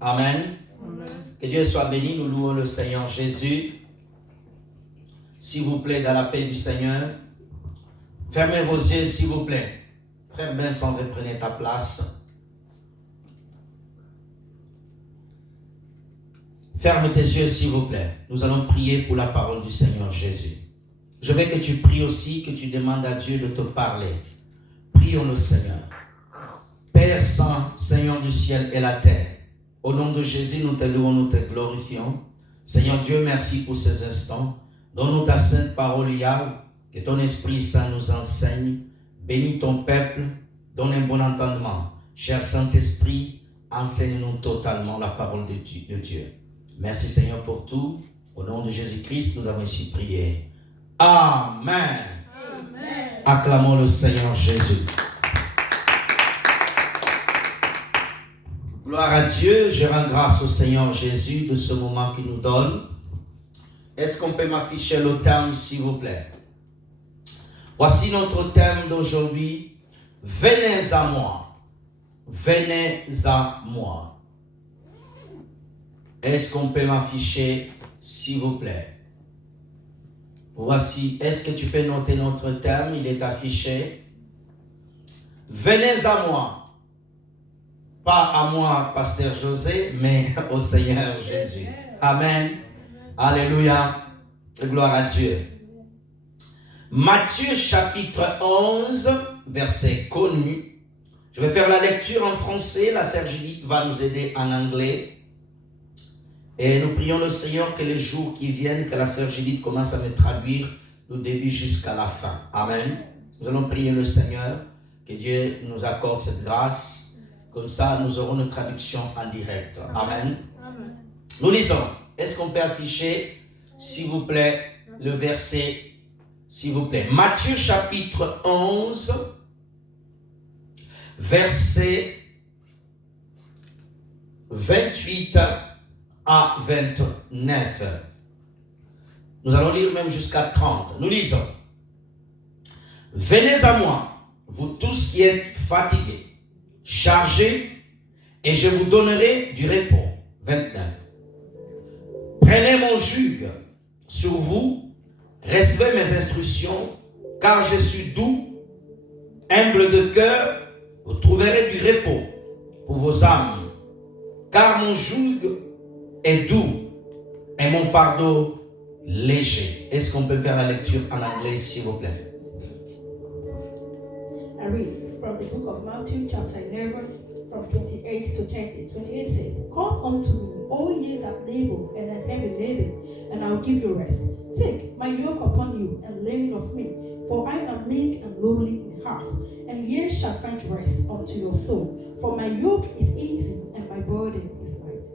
Amen. Que Dieu soit béni, nous louons le Seigneur Jésus. S'il vous plaît, dans la paix du Seigneur, fermez vos yeux, s'il vous plaît. Frère Vincent, reprenez ta place. Ferme tes yeux, s'il vous plaît. Nous allons prier pour la parole du Seigneur Jésus. Je veux que tu pries aussi, que tu demandes à Dieu de te parler. Prions le Seigneur. Père Saint, Seigneur du ciel et la terre, au nom de Jésus, nous te louons, nous te glorifions. Seigneur Dieu, merci pour ces instants. Donne-nous ta sainte parole, Yahweh, que ton Esprit Saint nous enseigne. Bénis ton peuple, donne un bon entendement. Cher Saint-Esprit, enseigne-nous totalement la parole de Dieu. Merci Seigneur pour tout. Au nom de Jésus-Christ, nous avons ici prié. Amen. Amen. Acclamons le Seigneur Jésus. Gloire à Dieu, je rends grâce au Seigneur Jésus de ce moment qu'il nous donne. Est-ce qu'on peut m'afficher le thème, s'il vous plaît? Voici notre thème d'aujourd'hui. Venez à moi. Venez à moi. Est-ce qu'on peut m'afficher, s'il vous plaît? Voici, est-ce que tu peux noter notre thème? Il est affiché. Venez à moi. Pas à moi, Pasteur José, mais au Seigneur Jésus. Amen. Alléluia. Gloire à Dieu. Matthieu chapitre 11, verset connu. Je vais faire la lecture en français. La sœur Judith va nous aider en anglais. Et nous prions le Seigneur que les jours qui viennent, que la sœur Judith commence à me traduire du début jusqu'à la fin. Amen. Nous allons prier le Seigneur, que Dieu nous accorde cette grâce. Comme ça, nous aurons une traduction en direct. Amen. Amen. Nous lisons. Est-ce qu'on peut afficher, s'il vous plaît, le verset, s'il vous plaît. Matthieu chapitre 11, verset 28 à 29. Nous allons lire même jusqu'à 30. Nous lisons. Venez à moi, vous tous qui êtes fatigués, chargés, et je vous donnerai du repos. 29. Prenez mon joug sur vous, recevez mes instructions, car je suis doux, humble de cœur, vous trouverez du repos pour vos âmes, car mon joug est doux et mon fardeau léger. Est-ce qu'on peut faire la lecture en anglais, s'il vous plaît? I read from the book of Matthew, chapter 11, from 28 to 30. 28 says, Come unto me, all ye that labor and are heavy laden, and I'll give you rest. Take my yoke upon you, and learn of me, for I am meek and lowly in heart, and ye shall find rest unto your soul. For my yoke is easy, and my burden is light.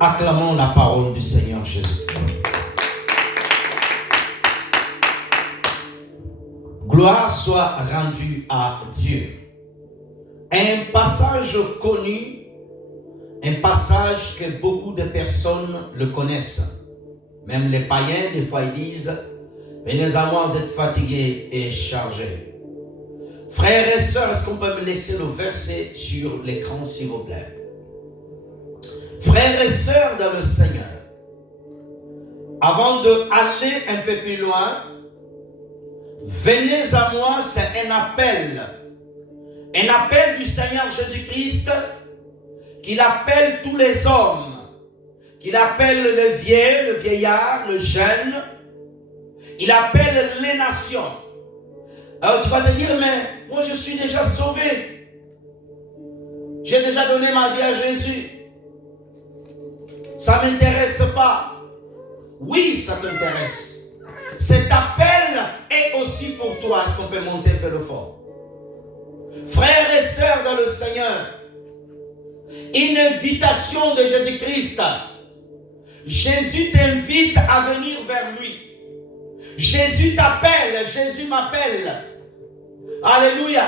Acclamons la parole du Seigneur Jésus. Gloire soit rendue à Dieu. Un passage connu, un passage que beaucoup de personnes le connaissent. Même les païens, des fois, ils disent, venez à moi, vous êtes fatigués et chargés. Frères et sœurs, est-ce qu'on peut me laisser le verset sur l'écran, s'il vous plaît? Frères et sœurs dans le Seigneur, avant d'aller un peu plus loin, venez à moi, c'est un appel du Seigneur Jésus-Christ, qu'il appelle tous les hommes, qu'il appelle le vieux, le vieillard, le jeune, il appelle les nations. Alors tu vas te dire, mais moi je suis déjà sauvé, j'ai déjà donné ma vie à Jésus, ça ne m'intéresse pas. Oui, ça t'intéresse. Cet appel est aussi pour toi. Est-ce qu'on peut monter un peu de fort? Frères et sœurs dans le Seigneur, une invitation de Jésus-Christ. Jésus t'invite à venir vers lui. Jésus t'appelle, Jésus m'appelle. Alléluia.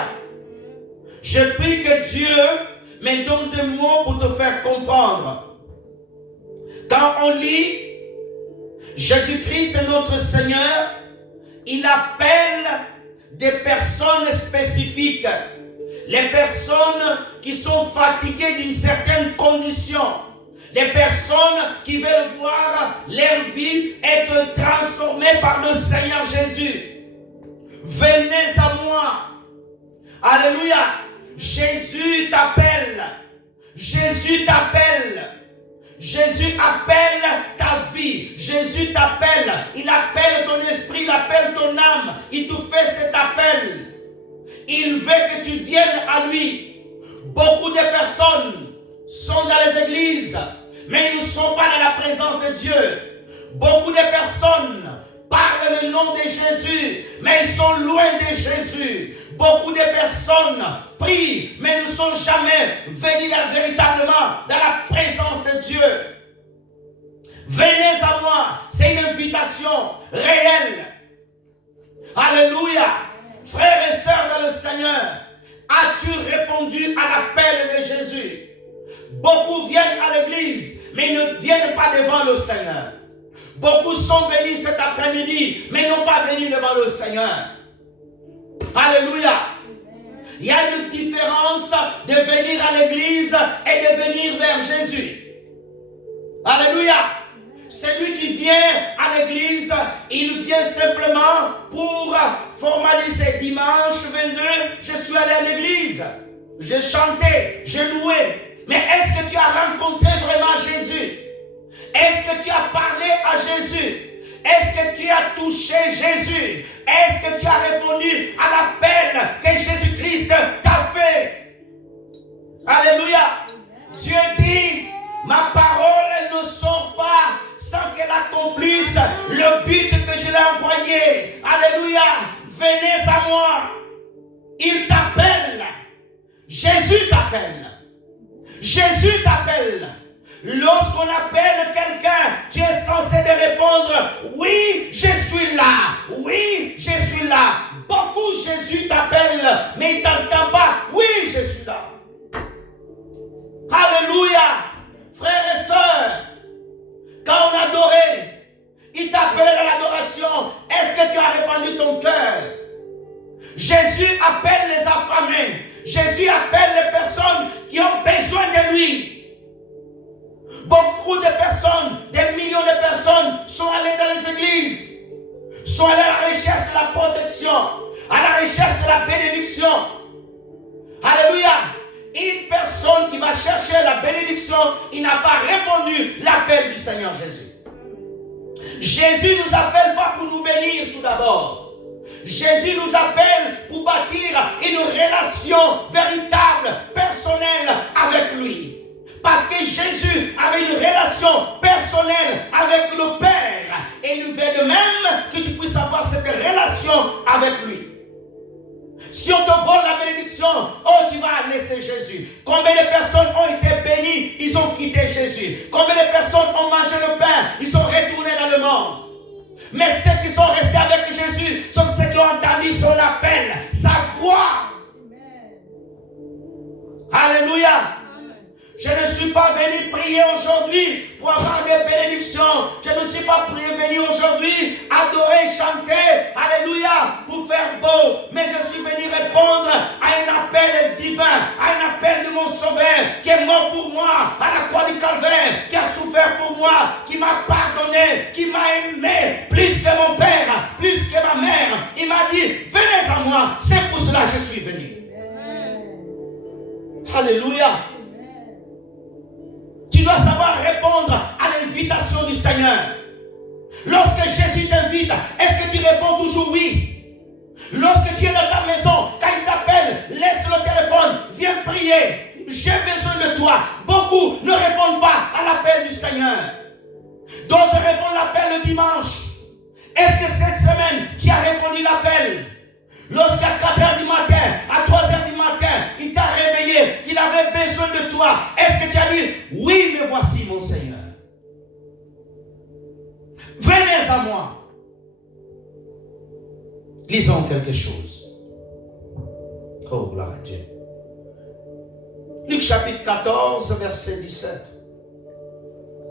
Je prie que Dieu me donne des mots pour te faire comprendre. Quand on lit Jésus-Christ, notre Seigneur, il appelle des personnes spécifiques. Les personnes qui sont fatiguées d'une certaine condition. Les personnes qui veulent voir leur vie être transformée par le Seigneur Jésus. Venez à moi. Alléluia. Jésus t'appelle. Jésus t'appelle. Jésus appelle ta vie. Jésus t'appelle. Il appelle ton esprit, il appelle ton âme. Il te fait cet appel. Il veut que tu viennes à lui. Beaucoup de personnes sont dans les églises, mais ils ne sont pas dans la présence de Dieu. Beaucoup de personnes parlent le nom de Jésus, mais ils sont loin de Jésus. Beaucoup de personnes prient, mais ne sont jamais venus véritablement dans la présence de Dieu. Venez à moi, c'est une invitation réelle. Alléluia. Frères et sœurs dans le Seigneur, as-tu répondu à l'appel de Jésus? Beaucoup viennent à l'église, mais ils ne viennent pas devant le Seigneur. Beaucoup sont venus cet après-midi, mais n'ont pas venu devant le Seigneur. Alléluia. Il y a une différence de venir à l'église et de venir vers Jésus. Alléluia. Celui qui vient à l'église, il vient simplement pour formaliser. Dimanche 22, je suis allé à l'église. J'ai chanté, j'ai loué. Mais est-ce que tu as rencontré vraiment Jésus? Est-ce que tu as parlé à Jésus? Est-ce que tu as touché Jésus? Est-ce que tu as répondu à l'appel que Jésus-Christ t'a fait? Alléluia. Dieu dit, ma parole, elle ne sort pas sans qu'elle accomplisse le but que je l'ai envoyé. Alléluia. Venez à moi. Il t'appelle. Jésus t'appelle. Jésus t'appelle. Lorsqu'on appelle quelqu'un, tu es censé de répondre, oui, je suis là. Oui, je suis là. Beaucoup, Jésus t'appelle, mais il ne t'entend pas. Oui, je suis là. Alléluia. Frères et sœurs, quand on adorait, il t'appelait dans l'adoration. Est-ce que tu as répandu ton cœur? Jésus appelle les affamés. Jésus appelle les personnes qui ont besoin de lui. Beaucoup de personnes, des millions de personnes sont allées dans les églises, sont allées à la recherche de la protection, à la recherche de la bénédiction. Alléluia. Une personne qui va chercher la bénédiction, il n'a pas répondu l'appel du Seigneur Jésus. Jésus ne nous appelle pas pour nous bénir tout d'abord. Jésus nous appelle pour bâtir une relation véritable, personnelle avec lui. Parce que Jésus avait une relation personnelle avec le Père. Et il veut de même que tu puisses avoir cette relation avec lui. Si on te vole la bénédiction, oh, tu vas laisser Jésus. Combien de personnes ont été bénies, ils ont quitté Jésus. Combien de personnes ont mangé le pain, ils sont retournés dans le monde. Mais ceux qui sont restés avec Jésus sont ceux qui ont entendu son appel, sa voix. Alléluia. Je ne suis pas venu prier aujourd'hui pour avoir des bénédictions. Je ne suis pas venu aujourd'hui adorer, chanter, alléluia, pour faire beau. Mais je suis venu répondre à un appel divin, à un appel de mon Sauveur qui est mort pour moi à la croix du Calvaire, qui a souffert pour moi, qui m'a pardonné, qui m'a aimé plus que mon père, plus que ma mère. Il m'a dit, venez à moi. C'est pour cela que je suis venu. Alléluia. Tu dois savoir répondre à l'invitation du Seigneur. Lorsque Jésus t'invite, est-ce que tu réponds toujours oui? Lorsque tu es dans ta maison, quand il t'appelle, laisse le téléphone, viens prier. J'ai besoin de toi. Beaucoup ne répondent pas à l'appel du Seigneur. D'autres répondent à l'appel le dimanche. Est-ce que cette semaine, tu as répondu à l'appel? Lorsqu'à 4h du matin, à 3h du matin, il t'a réveillé, qu'il avait besoin de toi. Est-ce que tu as dit, oui, me voici mon Seigneur. Venez à moi. Lisons quelque chose. Oh, gloire à Dieu. Luc chapitre 14, verset 17.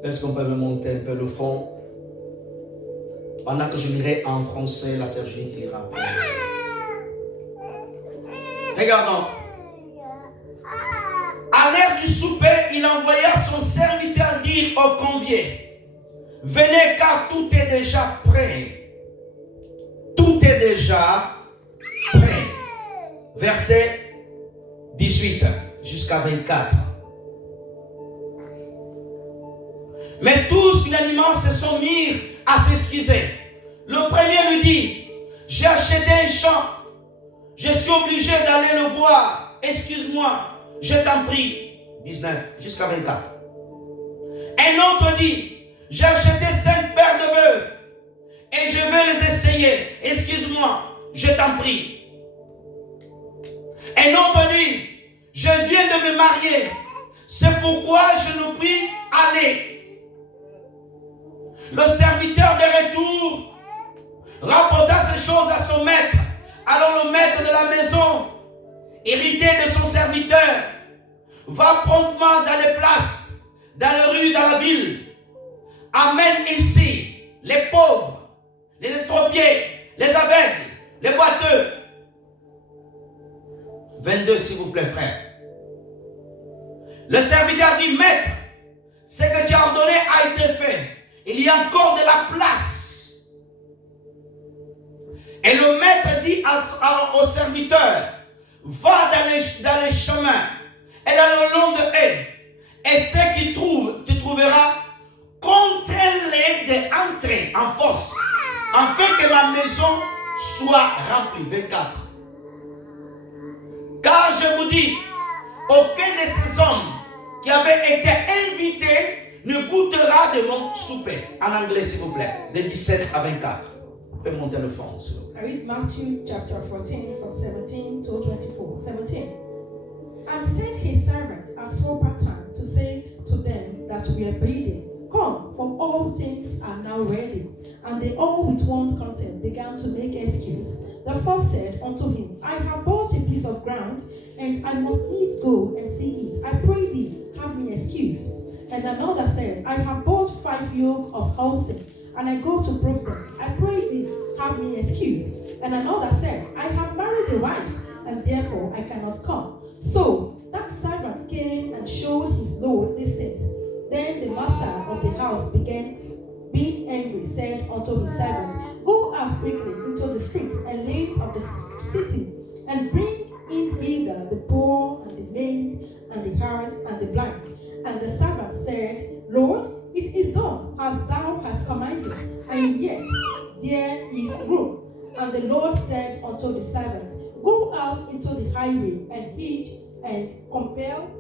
Est-ce qu'on peut me monter un peu le fond? Pendant que je lirai en français, la Sergine qui lira après. Regardons. À l'heure du souper, il envoya son serviteur dire aux conviés, venez car tout est déjà prêt. Tout est déjà prêt. Verset 18 jusqu'à 24. Mais tous unanimement se sont mis à s'excuser. Le premier lui dit, j'ai acheté un champ, je suis obligé d'aller le voir, excuse-moi, je t'en prie. 19 jusqu'à 24. Un autre dit, j'ai acheté 5 paires de bœufs et je vais les essayer, excuse-moi, je t'en prie. Un autre dit, je viens de me marier, c'est pourquoi je nous prie, allez. Le serviteur de retour rapporta ces choses à son maître. Alors le maître de la maison, irrité de son serviteur, va promptement dans les places, dans les rues, dans la ville. Amène ici les pauvres, les estropiés, les aveugles, les boiteux. 22 s'il vous plaît frère. Le serviteur dit, maître, ce que tu as ordonné a été fait. Il y a encore de la place. Et le maître dit au serviteur, va dans les chemins et dans le long de haies. Et ce qu'il trouve, tu trouveras, contrains-les d'entrer en force, afin que la maison soit remplie. 24. Car je vous dis, aucun de ces hommes qui avaient été invités ne goûtera de mon souper. En anglais, s'il vous plaît, de 17 à 24. Vous pouvez monter le fond, s'il vous plaît. I read Matthew chapter 14 from 17 to 24. 17. And sent his servant at supper time to say to them that were bidding, come, for all things are now ready. And they all with one consent began to make excuse. The first said unto him, I have bought a piece of ground, and I must needs go and see it. I pray thee, have me excused. And another said, I have bought 5 yoke of oxen, and I go to prove them. I pray thee, have me excused. And another said, I have married a wife, and therefore I cannot come. So that servant came and showed his lord these things. Then the master of the house began, being angry, said unto his servant, go out quickly into the streets and lanes of the city, and bring in hither the poor and the maimed and the hurt and the blind. And the servant said, Lord, it is done as thou hast commanded, and yet there is room. And the Lord said unto the servant, go out into the highway and hedge and compel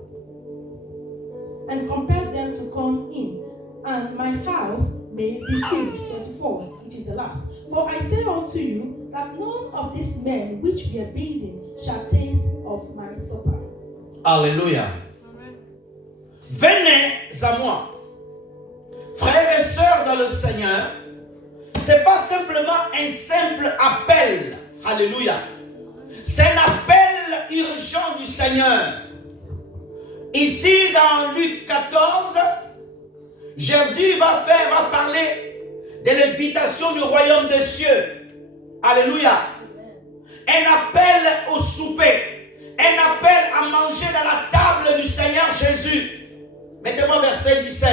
them to come in, and my house may be filled. 24, which is the last. For I say unto you that none of these men which were bidding shall taste of my supper. Alléluia. Venez à moi, frères et sœurs dans le Seigneur. C'est pas simplement un simple appel. Alléluia. C'est un appel urgent du Seigneur. Ici dans Luc 14, Jésus va parler de l'invitation du royaume des cieux. Alléluia. Un appel au souper. Un appel à manger dans la table du Seigneur Jésus. Mettez-moi verset 17.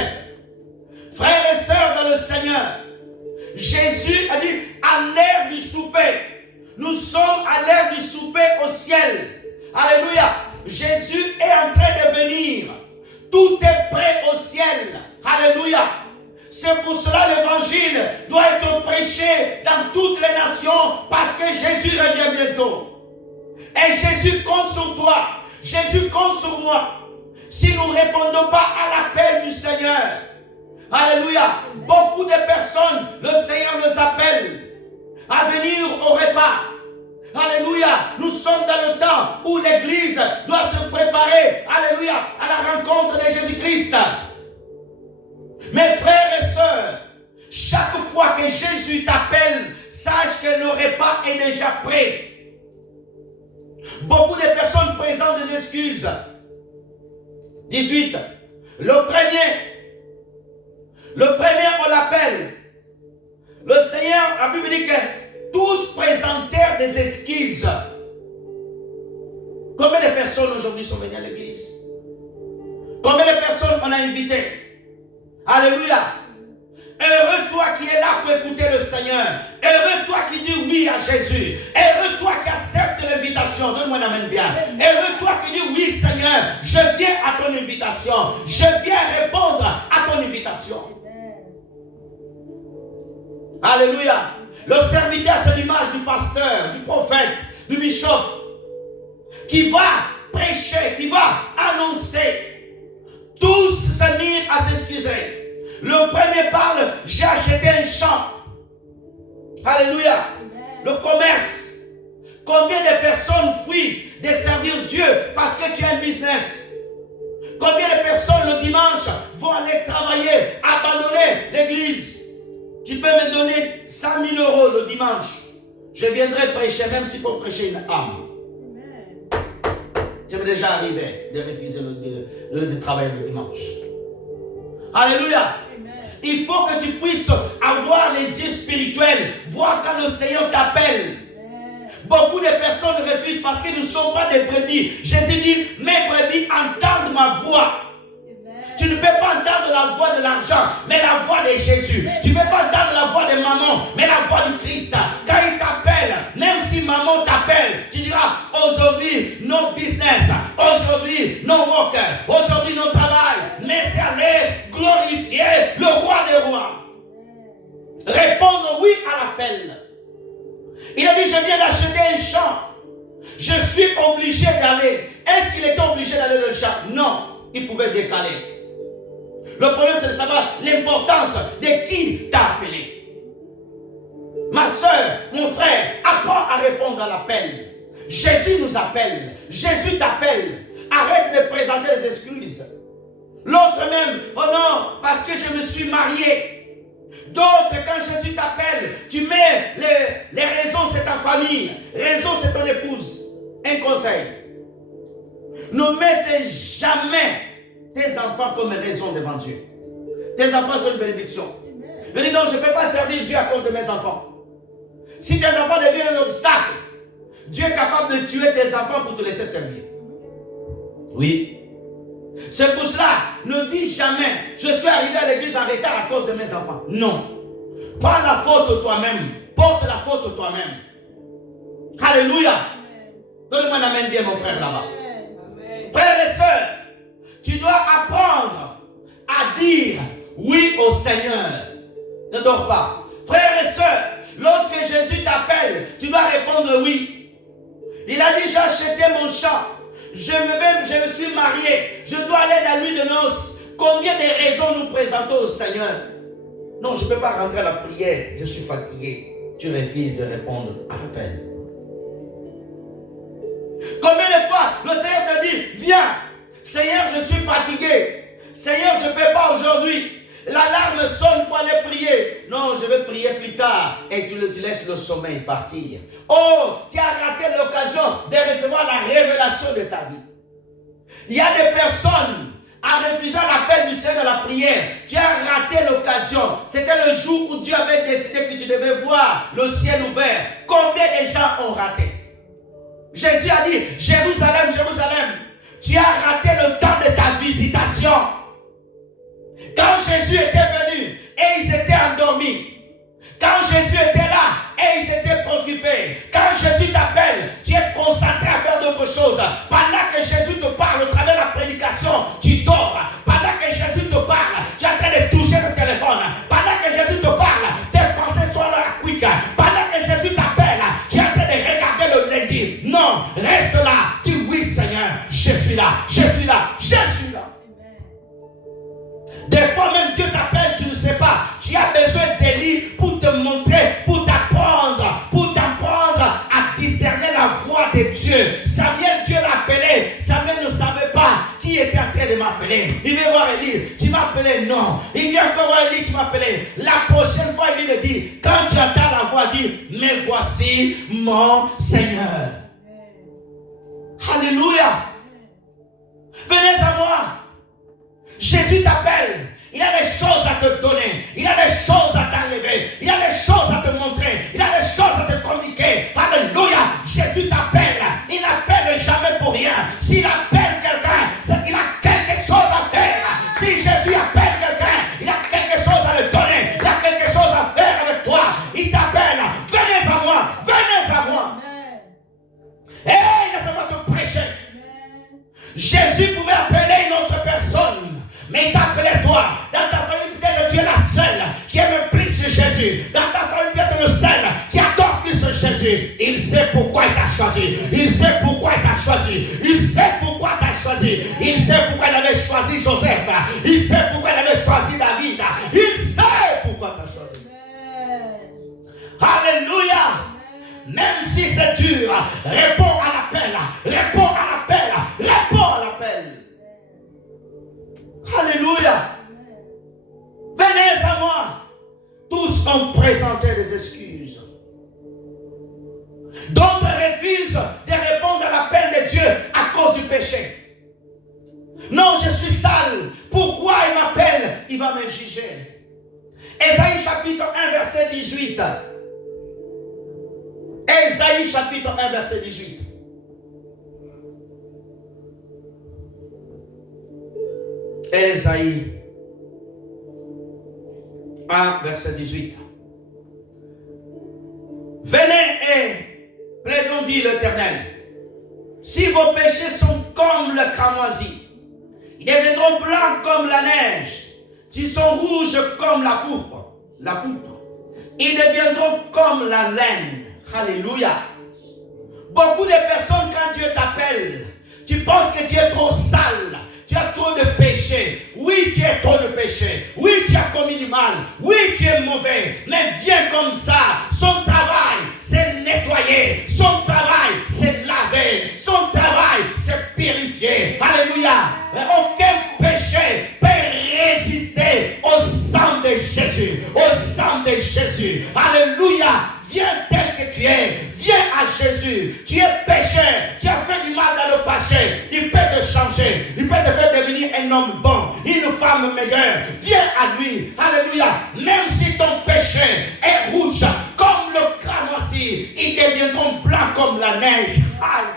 Frères et sœurs dans le Seigneur, Jésus a dit à l'heure du souper. Nous sommes à l'heure du souper au ciel. Alléluia. Jésus est en train de venir. Tout est prêt au ciel. Alléluia. C'est pour cela l'évangile doit être prêché dans toutes les nations, parce que Jésus revient bientôt. Et Jésus compte sur toi. Jésus compte sur moi. Si nous ne répondons pas à l'appel du Seigneur, alléluia, beaucoup de personnes, le Seigneur les appelle à venir au repas. Alléluia, nous sommes dans le temps où l'Église doit se préparer, alléluia, à la rencontre de Jésus-Christ. Mes frères et sœurs, chaque fois que Jésus t'appelle, sache que le repas est déjà prêt. Beaucoup de personnes présentent des excuses. 18. Le premier, on l'appelle. Le Seigneur, la Bible dit que tous présentèrent des excuses. Combien de personnes aujourd'hui sont venues à l'église? on a invitées. Alléluia. Heureux toi qui es là pour écouter le Seigneur. Heureux toi qui dis oui à Jésus. Heureux toi qui accepte l'invitation. Donne-moi un amen bien. Heureux toi qui dis oui Seigneur, je viens à ton invitation. Je viens répondre à ton invitation. Alléluia. Le serviteur, c'est l'image du pasteur, du prophète, du bishop, qui va prêcher, qui va annoncer. Tous se mirent à s'excuser. Le premier parle, j'ai acheté un champ. Alléluia. Le commerce. Combien de personnes fuient de servir Dieu parce que tu as un business? Combien de personnes le dimanche vont aller travailler, abandonner l'église? Tu peux me donner 100 000 euros le dimanche. Je viendrai prêcher, même s'il faut prêcher une âme. Ça m'est déjà arrivé de refuser le travail le dimanche. Alléluia. Il faut que tu puisses avoir les yeux spirituels, voir quand le Seigneur t'appelle. Beaucoup de personnes refusent parce qu'ils ne sont pas des brebis. Jésus dit, mes brebis entendent ma voix. Tu ne peux pas entendre la voix de l'argent, mais la voix de Jésus. Tu ne peux pas entendre la voix de maman, mais la voix du Christ. Quand il t'appelle, même si maman t'appelle, tu diras, aujourd'hui, non business, aujourd'hui, non work, aujourd'hui, non travail, mais c'est aller glorifier le roi des rois. Répondre oui à l'appel. Il a dit, je viens d'acheter un champ. Je suis obligé d'aller. Est-ce qu'il était obligé d'aller dans le champ? Non, il pouvait décaler. Le problème, c'est de savoir l'importance de qui t'a appelé. Ma soeur, mon frère, apprends à répondre à l'appel. Jésus nous appelle. Jésus t'appelle. Arrête de présenter les excuses. L'autre même, oh non, parce que je me suis marié. D'autres, quand Jésus t'appelle, tu mets les raisons, c'est ta famille. Raison, c'est ton épouse. Un conseil. Ne mettez jamais tes enfants comme raison devant Dieu. Tes enfants sont une bénédiction. Je dis non, je ne peux pas servir Dieu à cause de mes enfants. Si tes enfants deviennent un obstacle, Dieu est capable de tuer tes enfants pour te laisser servir. Oui. C'est pour cela, ne dis jamais, je suis arrivé à l'église en retard à cause de mes enfants. Non. Prends la faute toi-même. Porte la faute toi-même. Alléluia. Donne-moi un amen bien, mon frère, là-bas. Frères et sœurs, tu dois apprendre à dire oui au Seigneur. Ne dors pas. Frères et sœurs, lorsque Jésus t'appelle, tu dois répondre oui. Il a dit, j'ai acheté mon champ. Je me suis marié. Je dois aller dans la nuit de noces. Combien de raisons nous présentons au Seigneur? Non, je ne peux pas rentrer à la prière. Je suis fatigué. Tu refuses de répondre à l'appel. Combien de fois le Seigneur te dit, viens. Seigneur, je suis fatigué. Seigneur, je ne peux pas aujourd'hui. L'alarme sonne pour aller prier. Non, je vais prier plus tard. Et tu laisses le sommeil partir. Oh, tu as raté l'occasion de recevoir la révélation de ta vie. Il y a des personnes, en refusant l'appel du Seigneur de la prière, tu as raté l'occasion. C'était le jour où Dieu avait décidé que tu devais voir le ciel ouvert. Combien de gens ont raté? Jésus a dit, Jérusalem, Jérusalem, tu as raté le temps de ta visitation. Quand Jésus était venu et ils étaient endormis. Quand Jésus était là et ils étaient préoccupés. Quand Jésus t'appelle, tu es concentré à faire d'autres choses. Pendant que Jésus te parle au travers de la prédication, tu dors. Pendant que Jésus te parle, tu es en train de toucher le téléphone. Pendant que Jésus te parle, tes pensées sont à la quick. Pendant que Jésus t'appelle, tu es en train de regarder le lundi. Non, reste là. Dis oui Seigneur, je suis là, je suis là, je suis là. Des fois même Dieu t'appelle, tu ne sais pas. Tu as besoin d'Élie pour te montrer, pour t'apprendre à discerner la voix de Dieu. Samuel, Dieu l'a appelé. Samuel ne savait pas qui était en train de m'appeler. Il vient voir Élie. Tu m'as appelé? Non. Il vient encore voir Élie. Tu m'as appelé. La prochaine fois, Élie me dit, quand tu entends la voix, dis, mais voici mon Seigneur. Alléluia. Venez à moi. Jésus t'appelle. Il a des choses à te donner. Il a des choses à t'enlever. Il a des choses à te montrer. Il a des choses à te communiquer. Alléluia. Jésus t'appelle. Il n'appelle jamais pour rien. S'il appelle quelqu'un, c'est qu'il a quelque chose à faire. Si Jésus, il sait pourquoi il t'a choisi. Il sait pourquoi il t'a choisi. Il sait pourquoi il t'a choisi. Il sait pourquoi il avait choisi Joseph. Il sait pourquoi il avait choisi David. Il sait pourquoi il t'a choisi. Alléluia. Même si c'est dur, réponds à l'appel. Réponds à l'appel. Réponds à l'appel. Alléluia. Venez à moi. Tous ont présenté des excuses. D'autres refusent de répondre à l'appel de Dieu à cause du péché. Non, je suis sale. Pourquoi il m'appelle? Il va me juger. Ésaïe chapitre 1 verset 18. Ésaïe chapitre 1 verset 18. Ésaïe 1 verset 18. Venez et plaidons, dit l'Éternel. Si vos péchés sont comme le cramoisi, ils deviendront blancs comme la neige. S'ils sont rouges comme la pourpre, ils deviendront comme la laine. Alléluia. Beaucoup de personnes, quand Dieu t'appelle, tu penses que tu es trop sale. Tu as trop de péché. Oui, tu as trop de péché. Oui, tu as commis du mal. Oui, tu es mauvais. Mais viens comme ça. Son travail, c'est nettoyer. Son travail, c'est laver. Son travail, c'est purifier. Alléluia. Aucun péché peut résister au sang de Jésus. Au sang de Jésus. Alléluia. Viens tel que tu es. Viens à Jésus. Tu es pécheur. Tu as fait du mal dans le passé. Il peut te changer. Il peut te faire devenir un homme bon. Une femme meilleure. Viens à lui. Alléluia. Même si ton péché est rouge comme le cramoisi, ils deviendront blancs comme la neige. Aïe.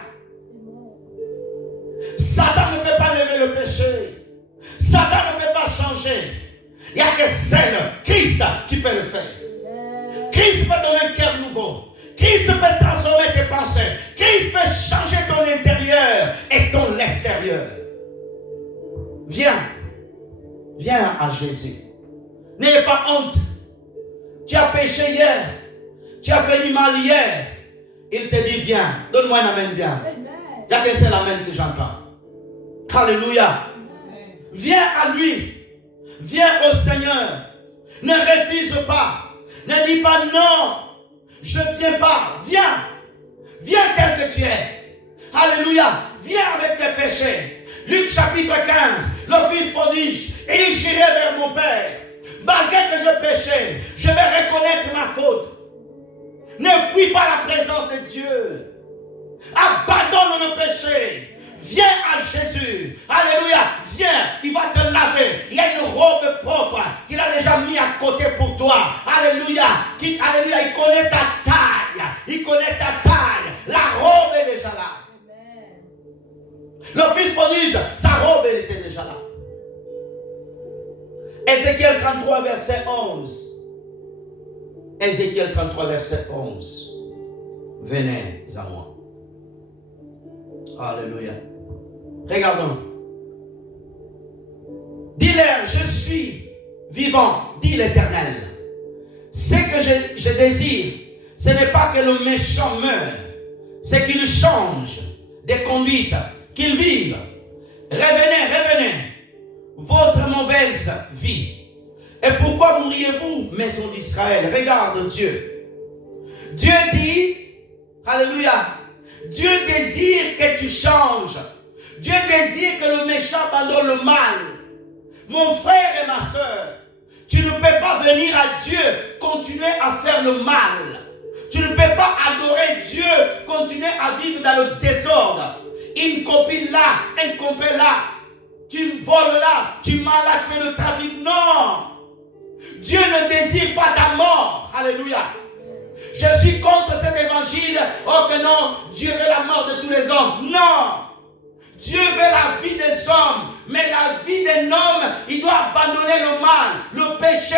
Satan ne peut pas lever le péché. Satan ne peut pas changer. Il n'y a que seul Christ qui peut le faire. Christ peut donner un cœur nouveau. Christ peut transformer tes pensées. Christ peut changer ton intérieur et ton extérieur. Viens. Viens à Jésus. N'ayez pas honte. Tu as péché hier. Tu as fait du mal hier. Il te dit viens. Donne-moi un amen bien. Il n'y a que c'est l'amen que j'entends. Alléluia. Viens à lui. Viens au Seigneur. Ne refuse pas. Ne dis pas non, je ne viens pas. Viens. Viens tel que tu es. Alléluia. Viens avec tes péchés. Luc chapitre 15, le fils prodige. Il dit, j'irai vers mon Père. Malgré que je péché, je vais reconnaître ma faute. Ne fuis pas la présence de Dieu. Abandonne le péché. Viens à Jésus. Alléluia. Viens. Il va te laver. Il y a une robe propre qu'il a déjà mis à côté pour toi. Alléluia. Alléluia. Il connaît ta taille. Il connaît ta taille. La robe est déjà là. Amen. Le fils prodige, sa robe elle était déjà là. Ézéchiel 33 verset 11. Ézéchiel 33 verset 11. Venez à moi. Alléluia. Regardons. Dis-leur, je suis vivant, dit l'Éternel. Ce que je désire, ce n'est pas que le méchant meure, c'est qu'il change de conduite, qu'il vive. Revenez, votre mauvaise vie. Et pourquoi mourriez-vous, maison d'Israël? Regarde Dieu. Dieu dit, alléluia, Dieu désire que tu changes. Dieu désire que le méchant abandonne le mal. Mon frère et ma soeur, tu ne peux pas venir à Dieu, continuer à faire le mal. Tu ne peux pas adorer Dieu, continuer à vivre dans le désordre. Une copine là, un copain là, tu voles là, tu malades, tu fais le trafic. Non! Dieu ne désire pas ta mort. Alléluia. Je suis contre cet évangile. Oh que non, Dieu veut la mort de tous les hommes. Non! Dieu veut la vie des hommes. Mais la vie d'un homme, il doit abandonner le mal, le péché.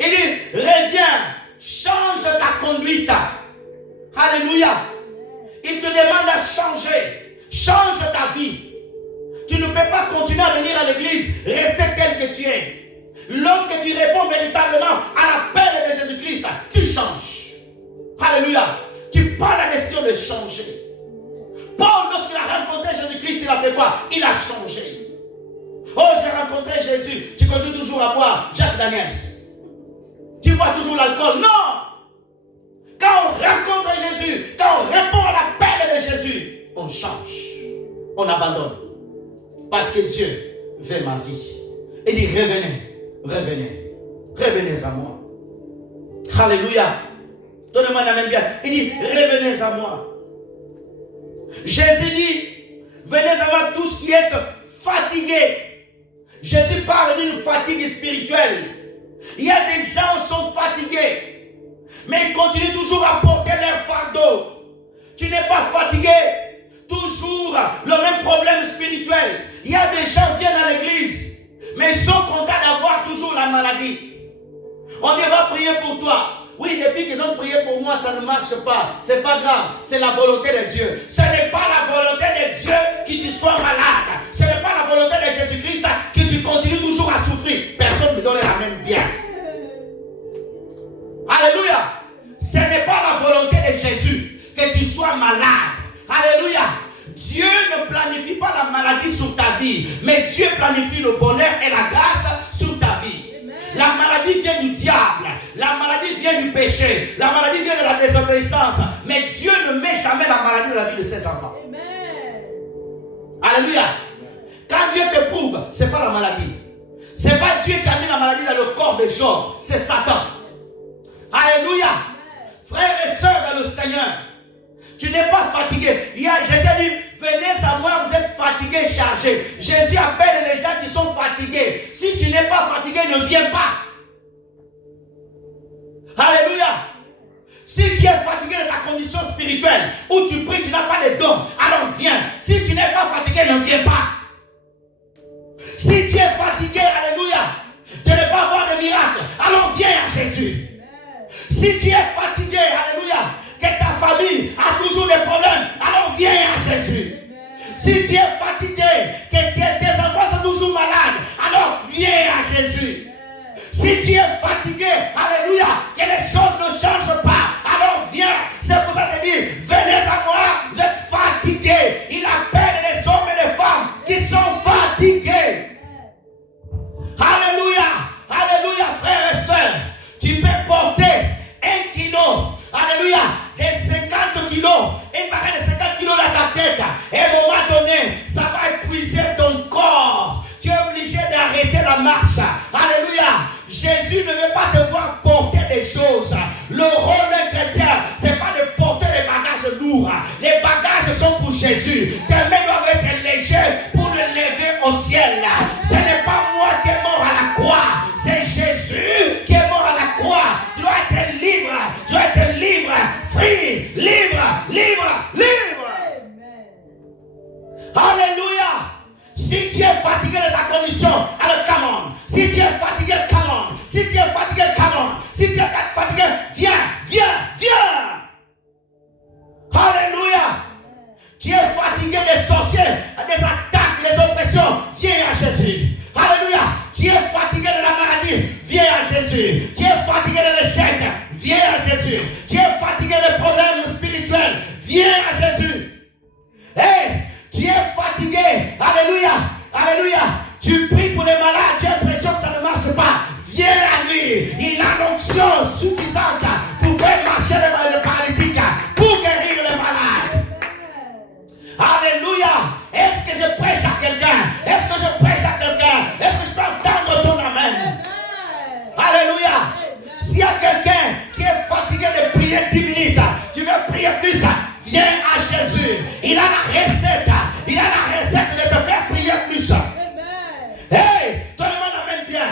Il dit, reviens, change ta conduite. Alléluia. Il te demande à changer. Change ta vie. Tu ne peux pas continuer à venir à l'église, rester tel que tu es. Lorsque tu réponds véritablement à l'appel de Jésus-Christ, tu changes. Alléluia. Tu prends la décision de changer. Paul, lorsqu'il a rencontré Jésus-Christ, il a fait quoi? Il a changé. Oh, j'ai rencontré Jésus. Tu continues toujours à boire Jack Daniels. Tu bois toujours l'alcool. Non. Quand on rencontre Jésus, quand on répond à l'appel de Jésus, on change. On abandonne. Parce que Dieu veut ma vie. Il dit, revenez, revenez, revenez à moi. Alléluia. Donnez-moi un amen bien. Il dit, revenez à moi. Jésus dit, venez à moi tous qui êtes fatigués. Jésus parle d'une fatigue spirituelle. Il y a des gens qui sont fatigués, mais ils continuent toujours à porter leur fardeau. Tu n'es pas fatigué, toujours le même problème spirituel. Il y a des gens qui viennent à l'église, mais ils sont contents d'avoir toujours la maladie. On dit, va prier pour toi. Oui, depuis qu'ils ont prié pour moi, ça ne marche pas. C'est pas grave, c'est la volonté de Dieu. Ce n'est pas la volonté de Dieu que tu sois malade. Ce n'est pas la volonté de Jésus-Christ que tu continues toujours à souffrir. Personne ne me donne la main bien. Alléluia. Ce n'est pas la volonté de Jésus que tu sois malade. Alléluia. Dieu ne planifie pas la maladie sur ta vie, mais Dieu planifie le bonheur et la grâce sur ta vie. La maladie vient du diable, la maladie vient du péché, la maladie vient de la désobéissance, mais Dieu ne met jamais la maladie dans la vie de ses enfants. Amen. Alléluia. Quand Dieu te prouve, ce n'est pas la maladie. Ce n'est pas Dieu qui a mis la maladie dans le corps de Job, c'est Satan. Alléluia. Frères et sœurs dans le Seigneur, tu n'es pas fatigué. Jésus dit, venez à moi, vous êtes fatigués, chargés. Jésus appelle les gens qui sont fatigués. Si tu n'es pas fatigué, ne viens pas. Alléluia. Si tu es fatigué de ta condition spirituelle, où tu pries, tu n'as pas de dons, alors viens. Si tu n'es pas fatigué, ne viens pas. Si tu es fatigué, alléluia, de ne pas avoir de miracle, alors viens à Jésus. Si tu es fatigué, alléluia, que ta famille a toujours des problèmes, alors viens à Jésus. Si tu es fatigué, que tes enfants sont toujours malades, alors viens à Jésus. Si tu es fatigué, alléluia, que les choses ne changent pas, alors viens. C'est pour ça que je dis, venez à moi, vous êtes fatigués. Il appelle les hommes et les femmes qui sont fatigués. Alléluia, alléluia, frères et sœurs. Tu peux porter 1 kilo, alléluia, des 50 kilos, une barre de 50 kilos dans ta tête. Et à un moment donné, ça va épuiser ton corps. Tu es obligé d'arrêter la marche. Alléluia. Jésus ne veut pas te voir porter des choses. Le rôle d'un chrétien, ce n'est pas de porter des bagages lourds. Les bagages sont pour Jésus. Tes mains doivent être légères pour le lever au ciel. Ce n'est pas moi qui est mort à la croix. C'est Jésus qui est mort à la croix. Tu dois être libre. Tu dois être libre. Free. Libre. Libre. Libre. Alléluia. Si tu es fatigué de ta condition, alors come on. Si tu es fatigué, come on. Si tu es fatigué, come on. Si tu es fatigué, viens, viens, viens. Alléluia. Tu es fatigué des sorciers, des attaques, des oppressions, viens à Jésus. Alléluia. Tu es fatigué de la maladie, viens à Jésus. Tu es fatigué de l'échec, viens à Jésus. Tu es fatigué des problèmes spirituels, viens à Jésus. Hey, tu es fatigué, alléluia, alléluia. Tu pries pour les malades, tu as l'impression que ça ne marche pas. Viens à lui, il a l'onction suffisante pour faire marcher les paralytiques, pour guérir les malades. Alléluia. Est-ce que je prêche à quelqu'un? Est-ce que je prêche à quelqu'un? Est-ce que je peux entendre ton amen? Alléluia. S'il y a quelqu'un qui est fatigué de prier 10 minutes, tu veux prier plus, viens à Jésus. Il a la recette. Il a la recette de te faire prier plus. Hey, donne-moi l'amen bien.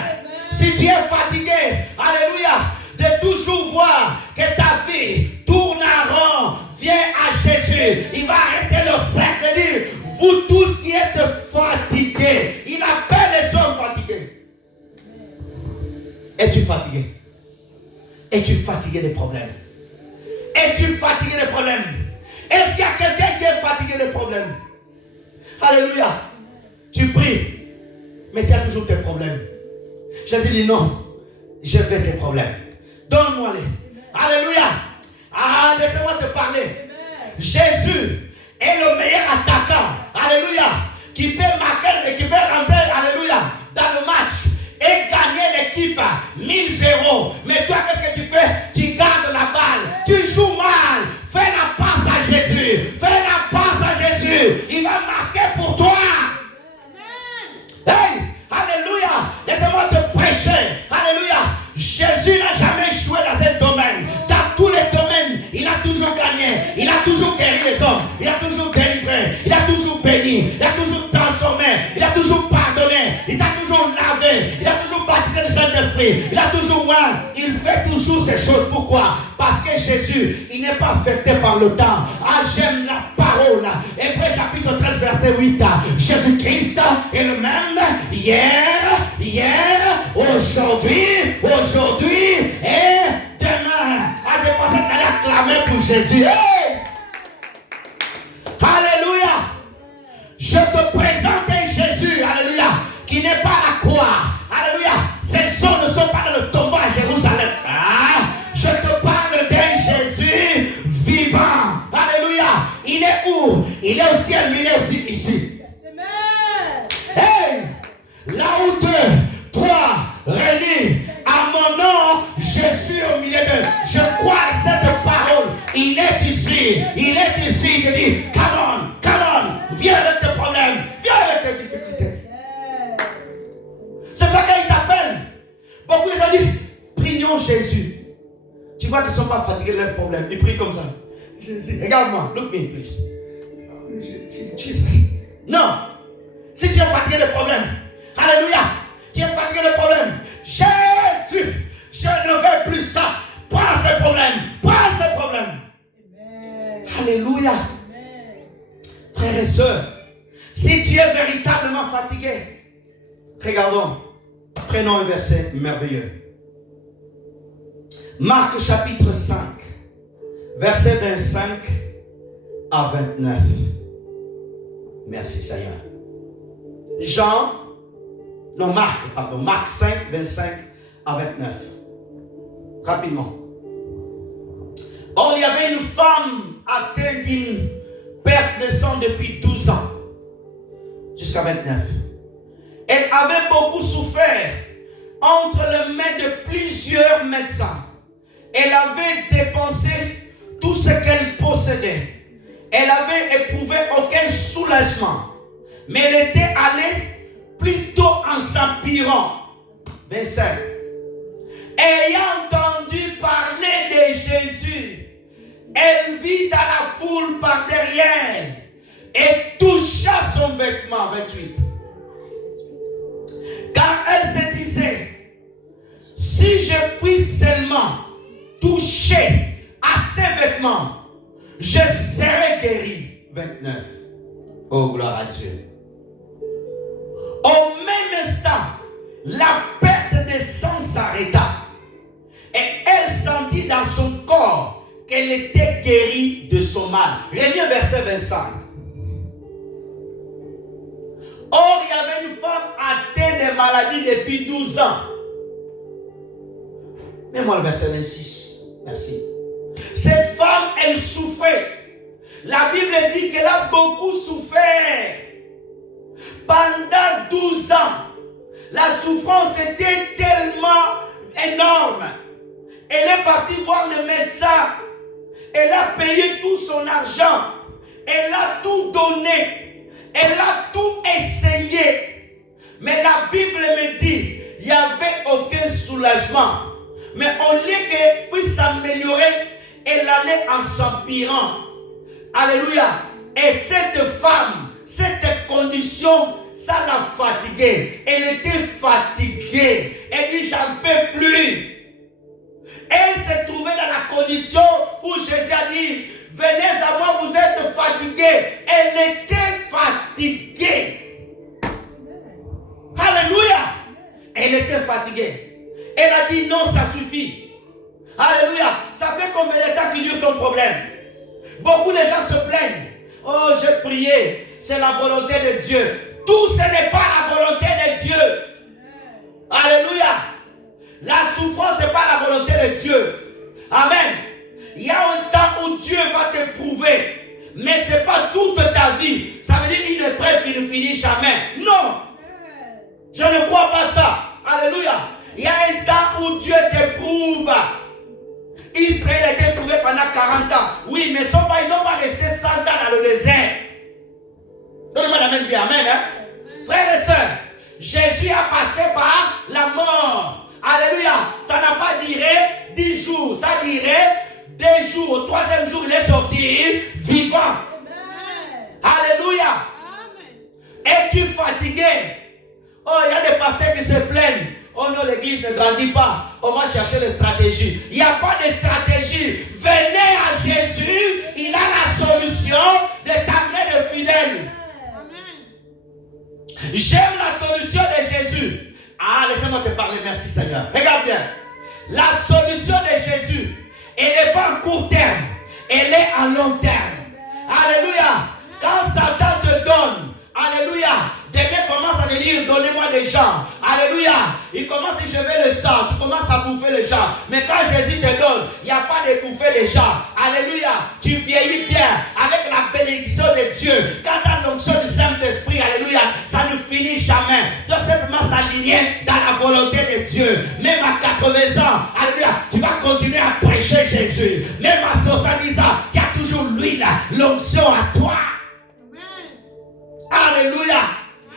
Si tu es fatigué, alléluia, de toujours voir que ta vie tourne en rond, viens à Jésus. Il va arrêter le cercle et dire, vous tous qui êtes fatigués. Il appelle les hommes fatigués. Es-tu fatigué? Es-tu fatigué des problèmes? Es-tu fatigué des problèmes? Est-ce qu'il y a quelqu'un qui est fatigué des problèmes? Alléluia. Tu pries, mais tu as toujours tes problèmes. Jésus dit non, je veux tes problèmes. Donne-moi-les. Alléluia. Ah, Ah, laissez-moi te parler. Jésus est le meilleur attaquant. Alléluia. Qui peut marquer et qui peut rentrer, alléluia, dans le match et gagner l'équipe 1000-0. Mais toi, qu'est-ce que tu fais? Tu gardes la balle. Tu joues mal. Fais la passe à Jésus. Fais la passe à Jésus. Il va marquer pour toi. Hey, alléluia. Laissez-moi te prêcher. Alléluia. Jésus n'a jamais échoué dans ce domaine. Dans tous les domaines, il a toujours gagné. Il a toujours guéri les hommes. Il a toujours délivré. Il a toujours béni. Il a toujours transformé. Il a toujours pardonné. Il a toujours lavé. Il a toujours baptisé le Saint-Esprit. Il a toujours oint. Il fait toujours ces choses. Pourquoi? Parce que Jésus, il n'est pas affecté par le temps. Ah, j'aime la parole. Hébreux chapitre 13, verset 8. Jésus-Christ est le même hier, aujourd'hui et demain. Ah, je pensais que tu allais acclamer pour Jésus. Hey! Alléluia. Je te présente un Jésus, alléluia, qui n'est pas à la croix. Alléluia. Ses os ne sont pas dans le tombeau à Jérusalem. Ah, je te parle d'un Jésus vivant. Alléluia. Il est où? Il est au ciel, mais il est aussi ici. Hey! Là où 2, 3 réunis à mon nom, je suis au milieu d'eux. Je crois à cette parole. Il est ici. Il est ici. Il te dit, come on. Viens avec tes problèmes. Viens avec tes difficultés. C'est pas qu'il t'appelle. Beaucoup de gens disent, prions Jésus. Tu vois qu'ils ne sont pas fatigués de leurs problèmes. Ils prient comme ça. Jésus, regarde-moi. Look me, please. Jesus. Non. Si tu es fatigué de problèmes, alléluia, tu es fatigué de problèmes, Jésus, je ne veux plus ça. Prends ces problèmes. Amen. Alléluia. Amen. Frères et sœurs, si tu es véritablement fatigué, regardons, prenons un verset merveilleux. Marc chapitre 5, verset 25 à 29. Merci Seigneur. Marc 5, 25 à 29. Rapidement. Or, il y avait une femme atteinte d'une perte de sang depuis 12 ans jusqu'à 29. Elle avait beaucoup souffert entre les mains de plusieurs médecins. Elle avait dépensé tout ce qu'elle possédait. Elle avait éprouvé aucun soulagement. Mais elle était allée plutôt en s'empirant. 27. Ayant entendu parler de Jésus, elle vit dans la foule par derrière et toucha son vêtement. 28. Car elle se disait, si je puis seulement toucher à ses vêtements, je serai guéri. 29. Oh, gloire à Dieu. Au même instant, la perte de sang s'arrêta et elle sentit dans son corps qu'elle était guérie de son mal. Reviens verset 25. Or, il y avait une femme atteinte de maladie depuis 12 ans. Mets-moi le verset 26. Merci. Cette femme, elle souffrait. La Bible dit qu'elle a beaucoup souffert. Pendant 12 ans, la souffrance était tellement énorme. Elle est partie voir le médecin. Elle a payé tout son argent. Elle a tout donné. Elle a tout essayé. Mais la Bible me dit, il n'y avait aucun soulagement. Mais au lieu qu'elle puisse s'améliorer, elle allait en s'empirant. Alléluia. Et cette femme, cette condition, ça l'a fatiguée. Elle était fatiguée. Elle dit, j'en peux plus. Elle s'est trouvée dans la condition où Jésus a dit, venez à moi, vous êtes fatigués. Elle était fatiguée. Alléluia. Elle était fatiguée. Elle a dit, non, ça suffit. Alléluia. Ça fait combien de temps qu'il dure ton problème? Beaucoup de gens se plaignent. Oh, j'ai prié. C'est la volonté de Dieu. Tout ce n'est pas la volonté de Dieu. Alléluia. La souffrance n'est pas la volonté de Dieu. Amen. Il y a un temps où éprouvé. Mais ce n'est pas toute ta vie. Ça veut dire une épreuve qui ne finit jamais. Non. Je ne crois pas ça. Alléluia. Il y a un temps où Dieu t'éprouve. Israël a été éprouvé pendant 40 ans. Oui, mais ils n'ont pas resté 100 ans dans le désert. Donnez-moi la main bien. Amen. Hein? Frères et sœurs, Jésus a passé par la mort. Alléluia. Ça n'a pas duré 10 jours. Ça a duré 2 jours. Au 3e jour, il est sorti vivant. Amen. Alléluia. Amen. Es-tu fatigué? Oh, il y a des pasteurs qui se plaignent. Oh non, l'église ne grandit pas. On va chercher les stratégies. Il n'y a pas de stratégie. Venez à Jésus. Il a la solution de t'amener de fidèles. J'aime la solution de Jésus. Ah, laissez-moi te parler. Merci Seigneur. Regarde bien. La solution de Jésus, elle n'est pas en court terme. Elle est en long terme. Alléluia. Quand Satan te donne, alléluia, demain commence à te dire, donnez-moi des gens. Alléluia. Il commence à dire, je veux le sang. Tu commences à bouffer les gens. Mais quand Jésus te donne, il n'y a pas de bouffer les gens. Alléluia. Tu vieillis bien avec la bénédiction de Dieu. Quand tu as l'onction du Saint-Esprit, alléluia, ça ne finit jamais. Tu dois simplement s'aligner dans la volonté de Dieu. Même à 80 ans, alléluia, tu vas continuer à prêcher Jésus. Même à 70 ans, tu as toujours l'huile, l'onction à toi. Alléluia.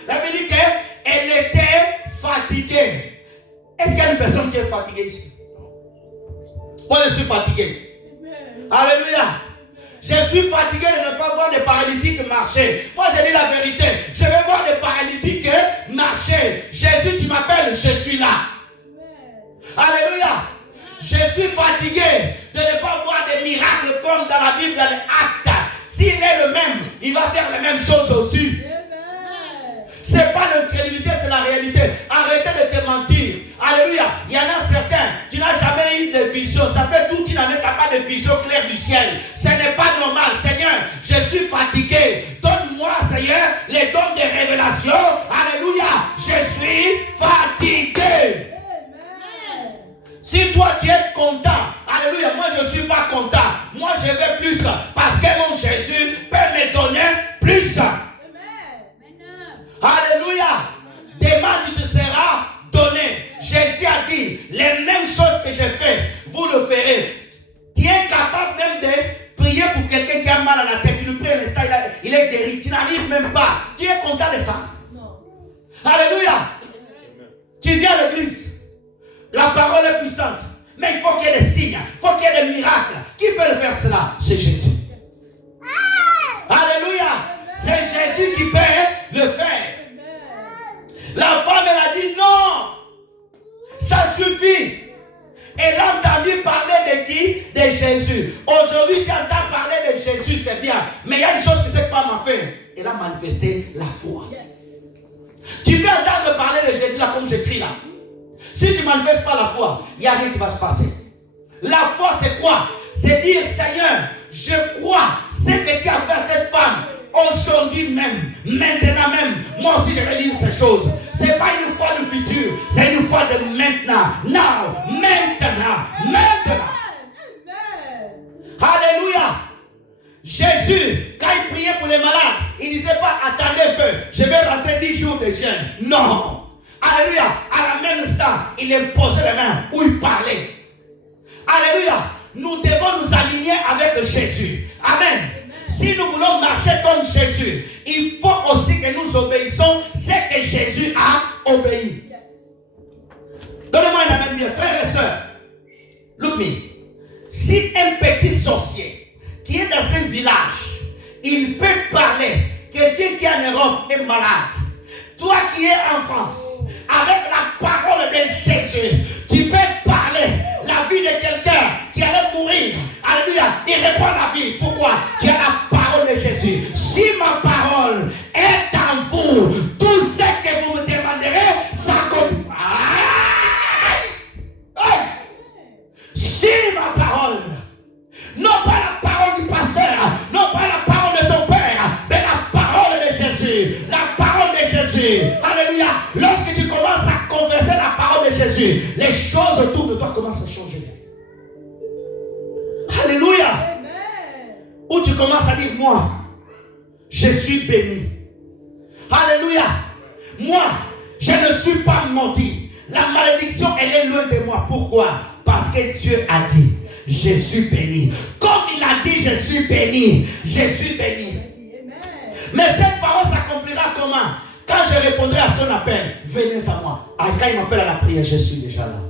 La Bible dit qu'elle était fatiguée. Est-ce qu'il y a une personne qui est fatiguée ici? Moi, je suis fatigué. Alléluia. Je suis fatigué de ne pas voir des paralytiques marcher. Moi, je dis la vérité. Je vais voir des paralytiques marcher. Jésus, tu m'appelles, je suis là. Alléluia. Je suis fatigué de ne pas voir des miracles comme dans la Bible, dans les Actes. S'il est le même, il va faire les mêmes choses aussi. Ce n'est pas l'incrédulité, c'est la réalité. Arrêtez de te mentir. Alléluia. Il y en a certains, tu n'as jamais eu de vision. Ça fait toute une année que tu n'as pas de vision claire du ciel. Ce n'est pas normal. Seigneur, je suis fatigué. Donne-moi, Seigneur, les dons de révélation. Alléluia. Je suis fatigué. Si toi tu es content, alléluia, moi je ne suis pas content. Moi je veux plus parce que mon Jésus peut me donner plus. Alléluia. Demande, il te sera donné. Jésus a dit, les mêmes choses que j'ai fait, vous le ferez. Tu es capable même de prier pour quelqu'un qui a mal à la tête. Tu le pries à l'instant, il est guéri. Tu n'arrives même pas. Tu es content de ça? Non. Alléluia. Tu viens à l'église. La parole est puissante. Mais il faut qu'il y ait des signes. Il faut qu'il y ait des miracles. Qui peut le faire cela? C'est Jésus. Alléluia. C'est Jésus qui peut le faire. La femme, elle a dit non. Ça suffit. Elle a entendu parler de qui? De Jésus. Aujourd'hui, tu entends parler de Jésus, c'est bien. Mais il y a une chose que cette femme a fait. Elle a manifesté la foi. Tu peux entendre parler de Jésus là comme j'écris là. Si tu ne manifestes pas la foi, il n'y a rien qui va se passer. La foi, c'est quoi? C'est dire, Seigneur, je crois ce que tu as fait à cette femme. Aujourd'hui même, maintenant même, moi aussi je vais vivre ces choses. Ce n'est pas une foi du futur, c'est une foi de maintenant. Now, maintenant. Alléluia. Jésus, quand il priait pour les malades, il ne disait pas, attendez un peu, je vais rentrer 10 jours de jeûne. Non. Alléluia. À la même instant, il imposait les mains où il parlait. Alléluia. Nous devons nous aligner avec Jésus. Amen. Si nous voulons marcher comme Jésus, il faut aussi que nous obéissons ce que Jésus a obéi. Donnez-moi une amen bien, frères et sœurs. Look me. Si un petit sorcier qui est dans un village, il peut parler, quelqu'un qui est en Europe est malade. Toi qui es en France, avec la parole de Jésus, tu peux parler la vie de quelqu'un qui allait mourir. Alléluia. Il répond la vie. Pourquoi? Tu as la parole de Jésus. Si ma parole est en vous, tout ce que vous me demanderez, ça compte. Si ma parole, non pas la parole du pasteur, non pas la parole de ton père, mais la parole de Jésus. La parole de Jésus. Alléluia. Lorsque tu commences à converser la parole de Jésus, les choses autour de toi commencent à changer. Alléluia. Amen. Où tu commences à dire, moi, je suis béni. Alléluia. Moi, je ne suis pas maudit. La malédiction, elle est loin de moi. Pourquoi? Parce que Dieu a dit, je suis béni. Comme il a dit, je suis béni. Je suis béni. Mais cette parole s'accomplira comment? Quand je répondrai à son appel, venez à moi. Quand il m'appelle à la prière, je suis déjà là.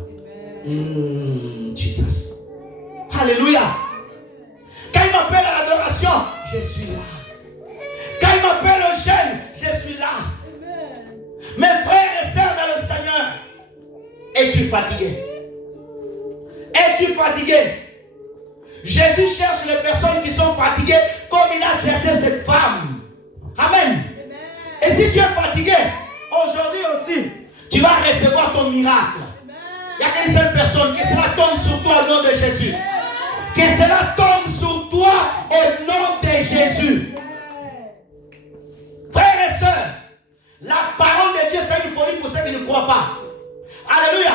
Jesus. Alléluia. Quand il m'appelle à l'adoration, je suis là. Quand il m'appelle au jeûne, je suis là. Mes frères et sœurs dans le Seigneur, es-tu fatigué? Es-tu fatigué? Jésus cherche les personnes qui sont fatiguées comme il a cherché cette femme. Amen. Et si tu es fatigué, aujourd'hui aussi, tu vas recevoir ton miracle. Il n'y a qu'une seule personne, que cela tombe sur toi au nom de Jésus. Que cela tombe sur toi au nom de Jésus. Frères et sœurs, la parole de Dieu, c'est une folie pour ceux qui ne croient pas. Alléluia.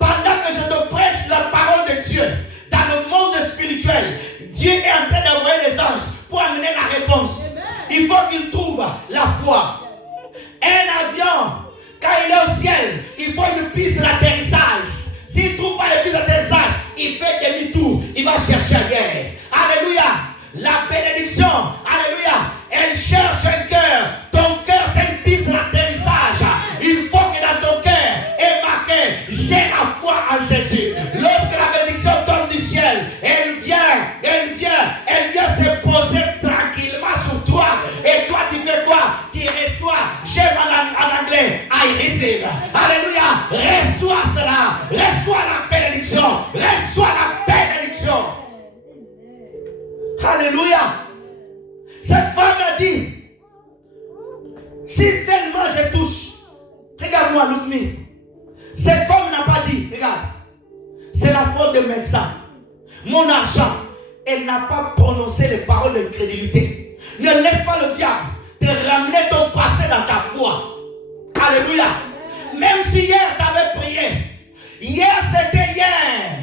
Pendant que je te prêche la parole de Dieu, dans le monde spirituel, Dieu est en train d'envoyer les anges pour amener la réponse. Il faut qu'il trouve la foi. Un avion, quand il est au ciel, il faut une piste d'atterrissage. S'il ne trouve pas la piste d'atterrissage, il fait demi-tour. Il va chercher ailleurs. Alléluia. La bénédiction, alléluia, elle cherche un cœur. Ton cœur, c'est une piste d'atterrissage. Il faut que dans ton cœur est marqué, j'ai la foi en Jésus. Lorsque la bénédiction tombe du ciel, elle vient se poser tranquillement sur toi. Et toi, tu fais quoi? Tu reçois, j'aime en anglais, I receive. Alléluia. Reçois cela. Reçois la bénédiction. Reçois la bénédiction. Alléluia. Cette femme a dit, si seulement je touche, regarde-moi, look me. Cette femme n'a pas dit, regarde, c'est la faute de médecin. Mon argent, elle n'a pas prononcé les paroles d'incrédulité. Ne laisse pas le diable te ramener ton passé dans ta foi. Alléluia. Même si hier tu avais prié, hier c'était hier,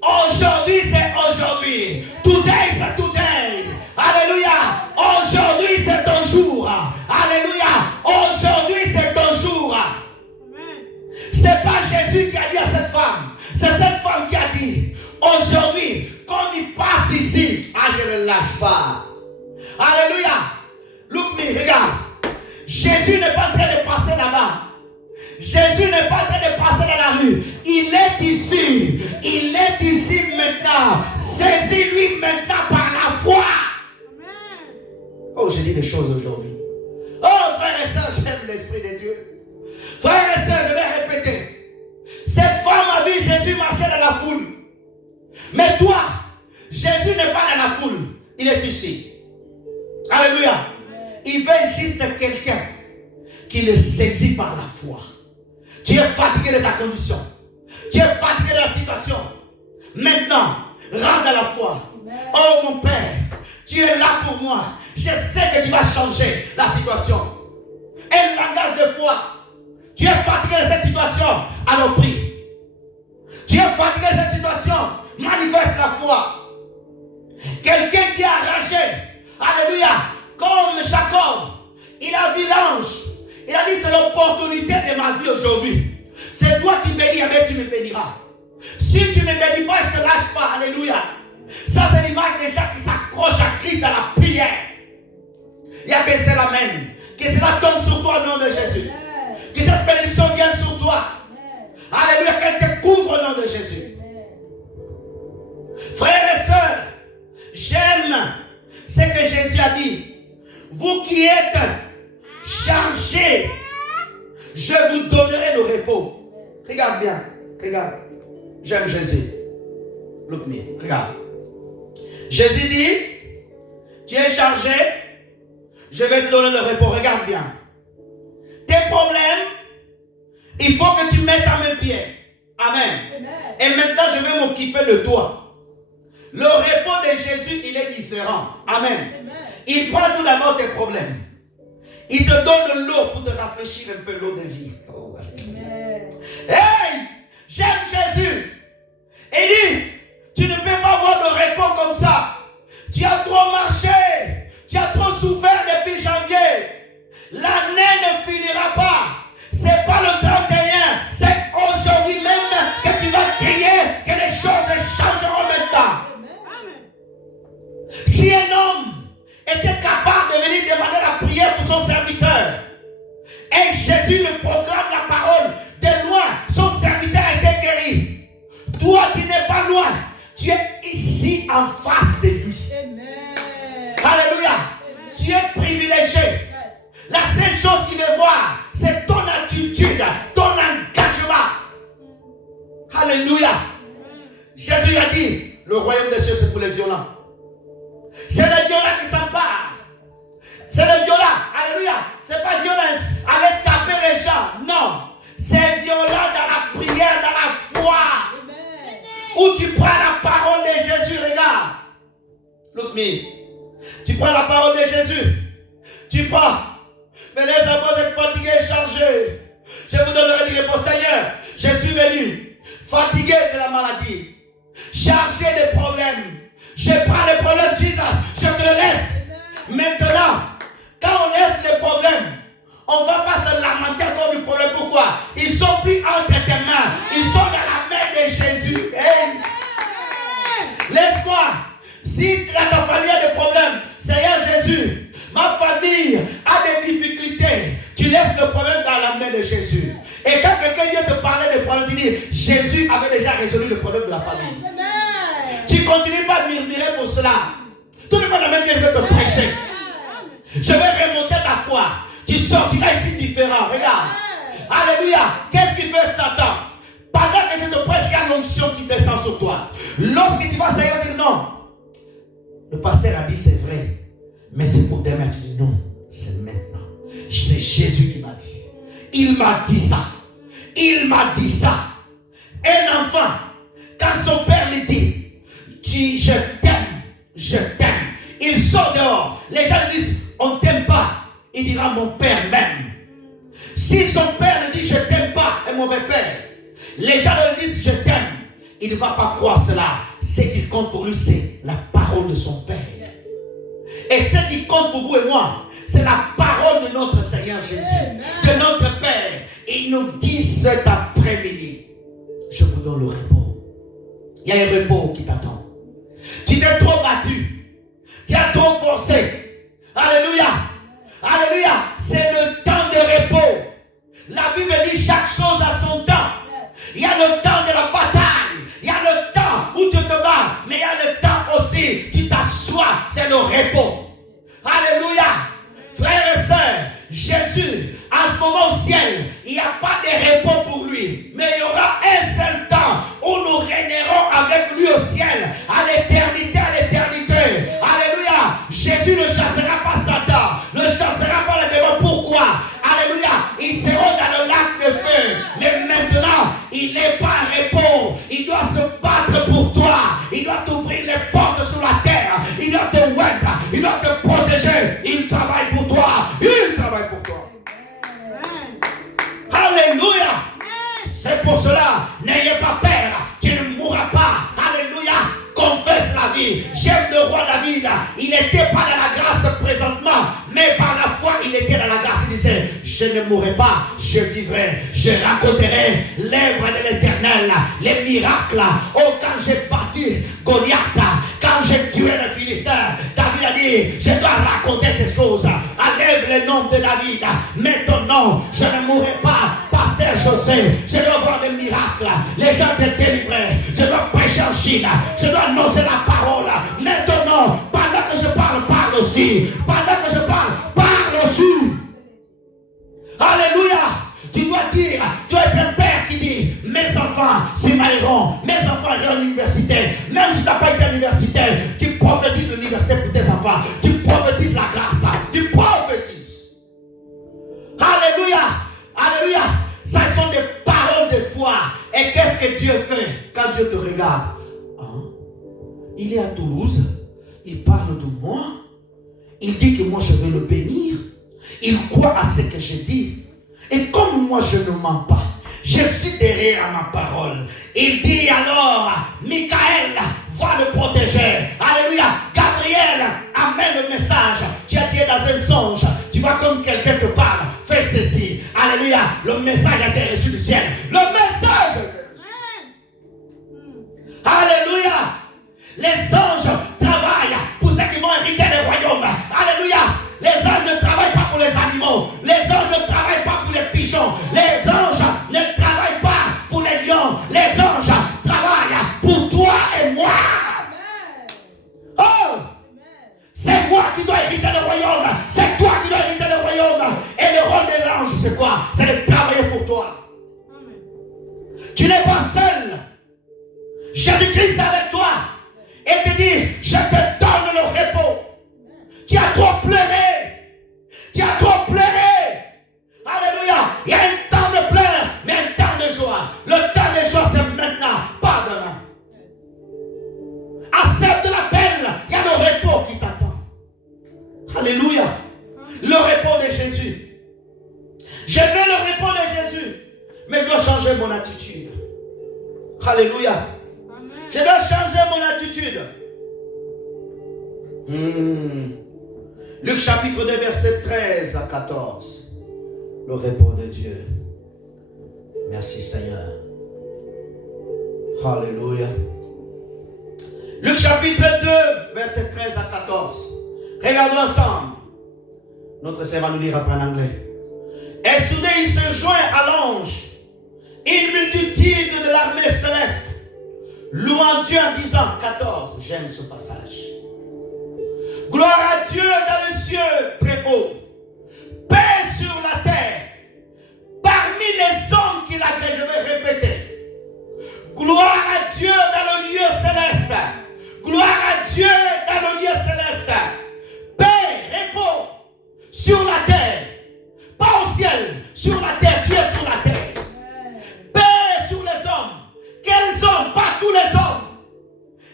aujourd'hui c'est aujourd'hui. Today c'est today. Alléluia. Aujourd'hui c'est ton jour. Alléluia. Aujourd'hui c'est ton jour. C'est pas Jésus qui a dit à cette femme. C'est cette femme qui a dit, aujourd'hui, comme il passe ici, je ne lâche pas. Alléluia. Look me, regarde. Jésus n'est pas en train de passer là-bas. Jésus n'est pas en train de passer dans la rue. Il est ici. Il est ici maintenant. Saisis-lui maintenant par la foi. Oh, j'ai dit des choses aujourd'hui. Oh, frères et sœurs, j'aime l'Esprit de Dieu. Frères et sœurs, je vais répéter. Cette femme a vu Jésus marcher dans la foule. Mais toi, Jésus n'est pas dans la foule. Il est ici. Alléluia. Il veut juste quelqu'un qui le saisit par la foi. Tu es fatigué de ta condition. Tu es fatigué de la situation. Maintenant, rentre dans la foi. Oh mon Père, tu es là pour moi. Je sais que tu vas changer la situation. Un langage de foi. Tu es fatigué de cette situation. Alors prie. Tu es fatigué de cette situation. Manifeste la foi. Quelqu'un qui a arraché. Alléluia. Comme Jacob. Il a vu l'ange. Il a dit, c'est l'opportunité de ma vie aujourd'hui. C'est toi qui bénis, mais tu me béniras. Si tu ne me bénis pas, je ne te lâche pas. Alléluia. Ça, c'est l'image des gens qui s'accrochent à Christ dans la prière. Il n'y a que cela même. Que cela tombe sur toi au nom de Jésus. Que cette bénédiction vienne sur toi. Alléluia. Qu'elle te couvre au nom de Jésus. Frères et sœurs, j'aime ce que Jésus a dit. Vous qui êtes chargés, je vous donnerai le repos. Regarde bien. Regarde. J'aime Jésus. Look me. Regarde. Jésus dit, tu es chargé, je vais te donner le repos. Regarde bien. Tes problèmes, il faut que tu mettes à mes pieds. Amen. Amen. Et maintenant, je vais m'occuper de toi. Le repos de Jésus, il est différent. Amen. Amen. Il prend tout d'abord tes problèmes. Il te donne de l'eau pour te rafraîchir un peu, l'eau de vie. Oh, amen. Hey, j'aime Jésus. Il dit, tu ne peux pas avoir de repos comme ça. Tu as trop marché. Alléluia. Jésus a dit, le royaume des cieux c'est pour les violents. C'est les violents qui s'emparent. C'est les violents. Alléluia. C'est pas violence. Aller taper les gens. Non. C'est violent dans la prière, dans la foi. Amen. Où tu prends la parole de Jésus. Regarde. Look me. Tu prends la parole de Jésus. Tu prends. Mais les enfants, vous êtes fatigués et chargés. Je vous donnerai une réponse. Seigneur, je suis venu fatigué de la maladie, chargé de problèmes. Je prends les problèmes, Jesus, je te le laisse. Maintenant, quand on laisse les problèmes, on ne va pas se lamenter encore du problème. Pourquoi? Ils ne sont plus entre tes mains. Ils sont dans la main de Jésus. Hey. Laisse-moi. Si ta famille a des problèmes, Seigneur Jésus, ma famille a des difficultés. Tu laisses le problème dans la main de Jésus. Et quand quelqu'un vient te parler des problèmes, tu dis, Jésus avait déjà résolu le problème de la famille. Tu ne continues pas à murmurer pour cela. Tout le monde a même dit, je vais te prêcher. Je vais remonter ta foi. Tu sortiras ici différent. Regarde. Alléluia. Qu'est-ce qu'il fait Satan? Pendant que je te prêche, il y a l'onction qui descend sur toi. Lorsque tu vas savoir, dire non. Le pasteur a dit c'est vrai. Mais c'est pour demain. Tu dis non. C'est maintenant. C'est Jésus qui m'a dit. Il m'a dit ça. Il m'a dit ça. Un enfant, quand son père lui dit, je t'aime, il sort dehors. Les gens lui disent, on ne t'aime pas. Il dira, mon père m'aime. Si son père lui dit, je ne t'aime pas, un mauvais père, les gens lui disent, je t'aime. Il ne va pas croire cela. Ce qui compte pour lui, c'est la parole de son père. Et ce qui compte pour vous et moi, c'est la parole de notre Seigneur Jésus, de notre Père. Il nous dit cet après-midi, je vous donne le repos. Il y a un repos qui t'attend. Tu t'es trop battu. Tu as trop forcé. Alléluia. Alléluia. C'est le temps de repos. La Bible dit chaque chose a son temps. Il y a le temps de la bataille. Il y a le temps où tu te bats. Mais il y a le temps aussi, tu t'assois. C'est le repos. Alléluia. Frères et sœurs, Jésus, en ce moment au ciel, il n'y a pas de repos pour lui. Mais il y aura un seul temps où nous régnerons avec lui au ciel, à l'éternité, à l'éternité. Alléluia. Jésus ne chassera pas Satan, ne chassera pas le démon. Pourquoi? Alléluia. Ils seront dans le lac de feu. Mais maintenant, il n'est pas à repos. Il doit se battre pour toi. Il doit t'ouvrir les portes sur la terre. Il doit te oindre. Il doit te protéger. Il travaille pour toi. Il travaille pour toi. Alléluia. C'est pour cela, n'ayez pas peur. Tu ne mourras pas. Alléluia. Confesse la vie. J'aime le roi David. Il n'était pas dans la grâce présentement, mais par la foi, il était dans la grâce. Il disait, je ne mourrai pas, je vivrai. Je raconterai l'œuvre de l'Éternel, les miracles. Oh, quand j'ai battu Goliath, quand j'ai tué le Philistin, David a dit, je dois raconter ces choses. Enlève le nom de David. Mets ton nom, je ne mourrai pas. Pasteur José, je dois voir des miracles. Les gens te délivrent. Je dois prêcher en Chine. Je dois annoncer la parole. Mets ton nom. Pendant que je parle, parle aussi. Pendant que je parle, parle aussi. Alléluia. Tu dois dire, tu dois être un père qui dit, mes enfants s'y marieront, mes enfants iront à l'université. Même si tu n'as pas été à l'université, tu prophétises l'université pour tes enfants. Tu prophétises la grâce. Tu prophétises. Alléluia. Alléluia. Ça sont des paroles de foi. Et qu'est-ce que Dieu fait quand Dieu te regarde? Hein? Il est à Toulouse. Il parle de moi. Il dit que moi je vais le bénir. Il croit à ce que je dis. Et comme moi je ne mens pas, je suis derrière ma parole. Il dit alors, Michael va le protéger. Alléluia. Gabriel amène le message. Tu as dit dans un songe. Tu vois comme quelqu'un te parle. Fais ceci. Alléluia. Le message a été reçu du ciel. Le message a été reçu. Alléluia. Les anges travaillent pour ceux qui vont hériter le royaume. Alléluia. Les anges ne travaillent pas pour les animaux. Les anges ne travaillent pas pour les pigeons. Les anges ne travaillent pas pour les lions. Les anges travaillent pour toi et moi. Oh! C'est moi qui dois hériter le royaume. C'est toi qui dois hériter le royaume. Et le rôle de l'ange, c'est quoi? C'est de travailler pour toi. Tu n'es pas seul. Jésus-Christ avec toi et te dit, je te donne le repos. Tu as trop pleuré. Tu as trop pleuré. Alléluia. Il y a un temps de pleurs, mais un temps de joie. Le temps de joie, c'est maintenant, pas demain. Accepte l'appel. Il y a le repos qui t'attend. Alléluia. Le repos de Jésus. Je veux le repos de Jésus, mais je dois changer mon attitude. Alléluia. Amen. Je dois changer mon attitude. Luc chapitre 2, verset 13 à 14. Le repos de Dieu. Merci Seigneur. Alléluia. Luc chapitre 2, verset 13 à 14. Regardons ensemble. Notre sœur va nous lire après en anglais. Et soudain il se joint à l'ange, une multitude de l'armée céleste, louant Dieu en disant, 14, j'aime ce passage. Gloire à Dieu dans les cieux très haut, paix sur la terre, parmi les hommes qu'il a créés. Je vais répéter. Gloire à Dieu dans le lieu céleste. Gloire à Dieu dans le lieu céleste. Paix, repos sur la terre. Pas au ciel, sur la terre. Dieu sur la terre. Paix sur les hommes. Quels hommes? Pas tous les hommes.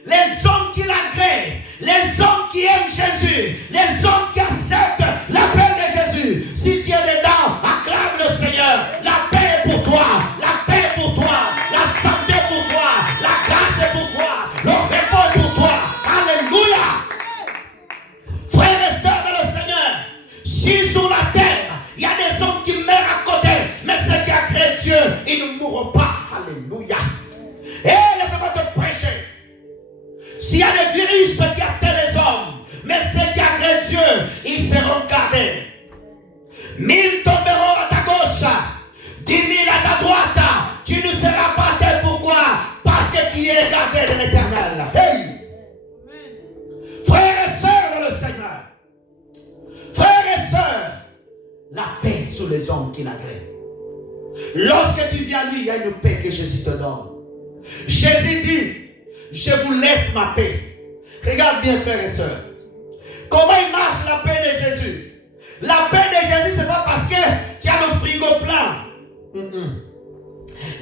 Les hommes qui l'agréent, les hommes qui aiment Jésus, les hommes qui acceptent l'appel de Jésus. Si tu es dedans, acclame le Seigneur. La paix est pour toi, la paix est pour toi, la santé est pour toi, la grâce est pour toi, le repos est pour toi. Alléluia. Frères et sœurs de le Seigneur, si sur la terre, il y a des hommes qui meurent à côté, mais ceux qui ont créé Dieu, ils ne mourront pas. Alléluia. Et laissez-moi te prêcher. S'il y a des virus qui atteignent les hommes, mais ceux qui ont créé Dieu, ils seront gardés. 1000 tomberont à ta gauche, 10 000 à ta droite. Tu ne seras pas tel. Pourquoi? Parce que tu es gardé de l'Éternel. Hey! Frères et sœurs dans le Seigneur, frères et sœurs, la paix sur les hommes qui l'agréent. Lorsque tu viens à lui, il y a une paix que Jésus te donne. Jésus dit, je vous laisse ma paix. Regarde bien, frères et sœurs. Comment il marche la paix de Jésus? La paix de Jésus, ce n'est pas parce que tu as le frigo plein.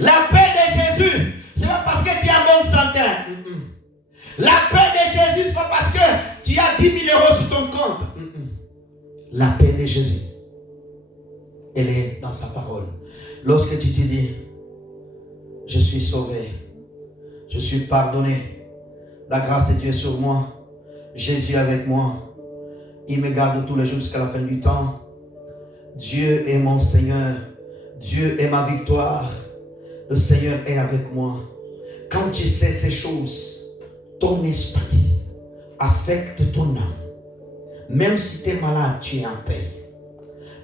La paix de Jésus, ce n'est pas parce que tu as bonne santé. La paix de Jésus, ce n'est pas parce que tu as 10 000 euros sur ton compte. La paix de Jésus, elle est dans sa parole. Lorsque tu te dis, je suis sauvé, je suis pardonné, la grâce de Dieu est sur moi, Jésus est avec moi, il me garde tous les jours jusqu'à la fin du temps. Dieu est mon Seigneur, Dieu est ma victoire, le Seigneur est avec moi. Quand tu sais ces choses, ton esprit affecte ton âme. Même si tu es malade, tu es en paix.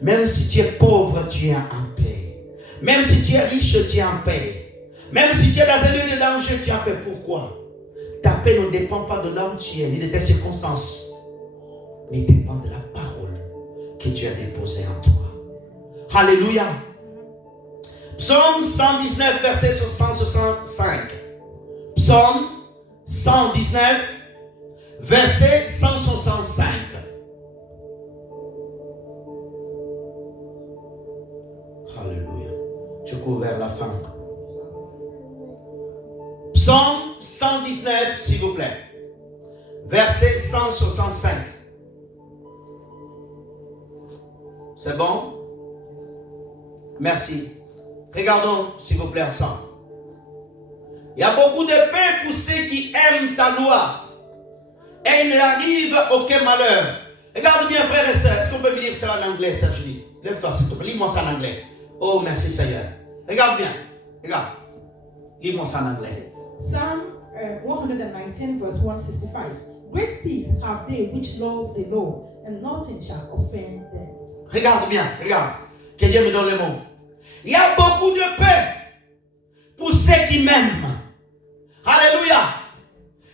Même si tu es pauvre, tu es en paix. Même si tu es riche, tu es en paix. Même si tu es dans un lieu de danger, tu es en paix. Pourquoi? Ta paix ne dépend pas de là où tu es, ni de tes circonstances, mais dépend de la parole que tu as déposée en toi. Alléluia. Psaume 119, verset 165. Psaume 119, verset 165. Alléluia. Je cours vers la fin. Psaume 119, s'il vous plaît. Verset 165. C'est bon? Merci. Regardons, s'il vous plaît, ensemble. Il y a beaucoup de paix pour ceux qui aiment ta loi. Et il n'arrive aucun malheur. Regarde bien, frères et sœurs. Est-ce qu'on peut me lire ça en anglais, Serge? Lève-toi, s'il te plaît. Lis-moi ça en anglais. Oh, merci, Seigneur. Regarde bien. Regarde. Lis-moi ça en anglais. Psalm 119, verse 165. Great peace have they which love the Lord, and nothing shall offend them. Regarde bien, regarde. Que Dieu me donne le mot. Il y a beaucoup de paix pour ceux qui m'aiment. Alléluia.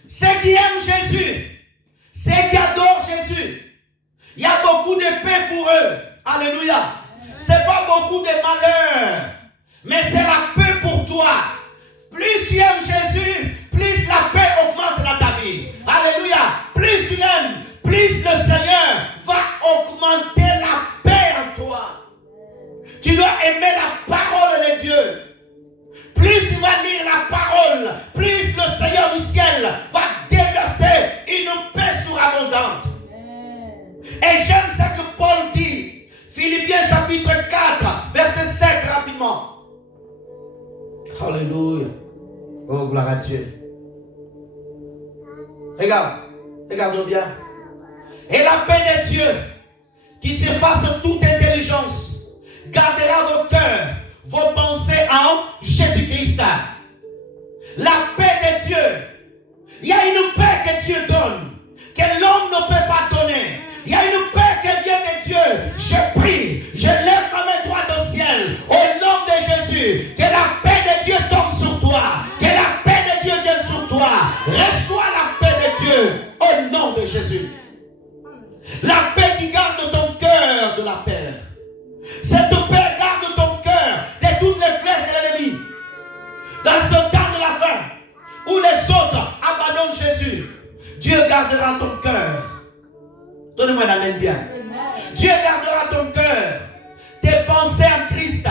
Ceux qui aiment Jésus, ceux qui adorent Jésus, il y a beaucoup de paix pour eux. Alléluia. Ce n'est pas beaucoup de malheur, mais c'est la paix pour toi. Plus tu aimes Jésus, plus la Oh, gloire à Dieu. Regarde, regarde bien. Et la paix de Dieu, qui surpasse toute intelligence, gardera vos cœurs, vos pensées en Jésus-Christ. La paix de Dieu. Il y a une paix que Dieu donne, que l'homme ne peut pas donner. Il y a une paix qui vient de Dieu. Je prie, je lève ma main droite au ciel, au nom de Jésus, que la paix de Dieu tombe sur toi, que la paix de Dieu vienne sur toi. Reçois la paix de Dieu, au nom de Jésus. La paix qui garde ton cœur de la paix. Cette paix garde ton cœur de toutes les flèches de l'ennemi. Dans ce temps de la fin, où les autres abandonnent Jésus, Dieu gardera ton cœur. Donnez-moi un amen bien. Dieu gardera ton cœur. Tes pensées en Christ.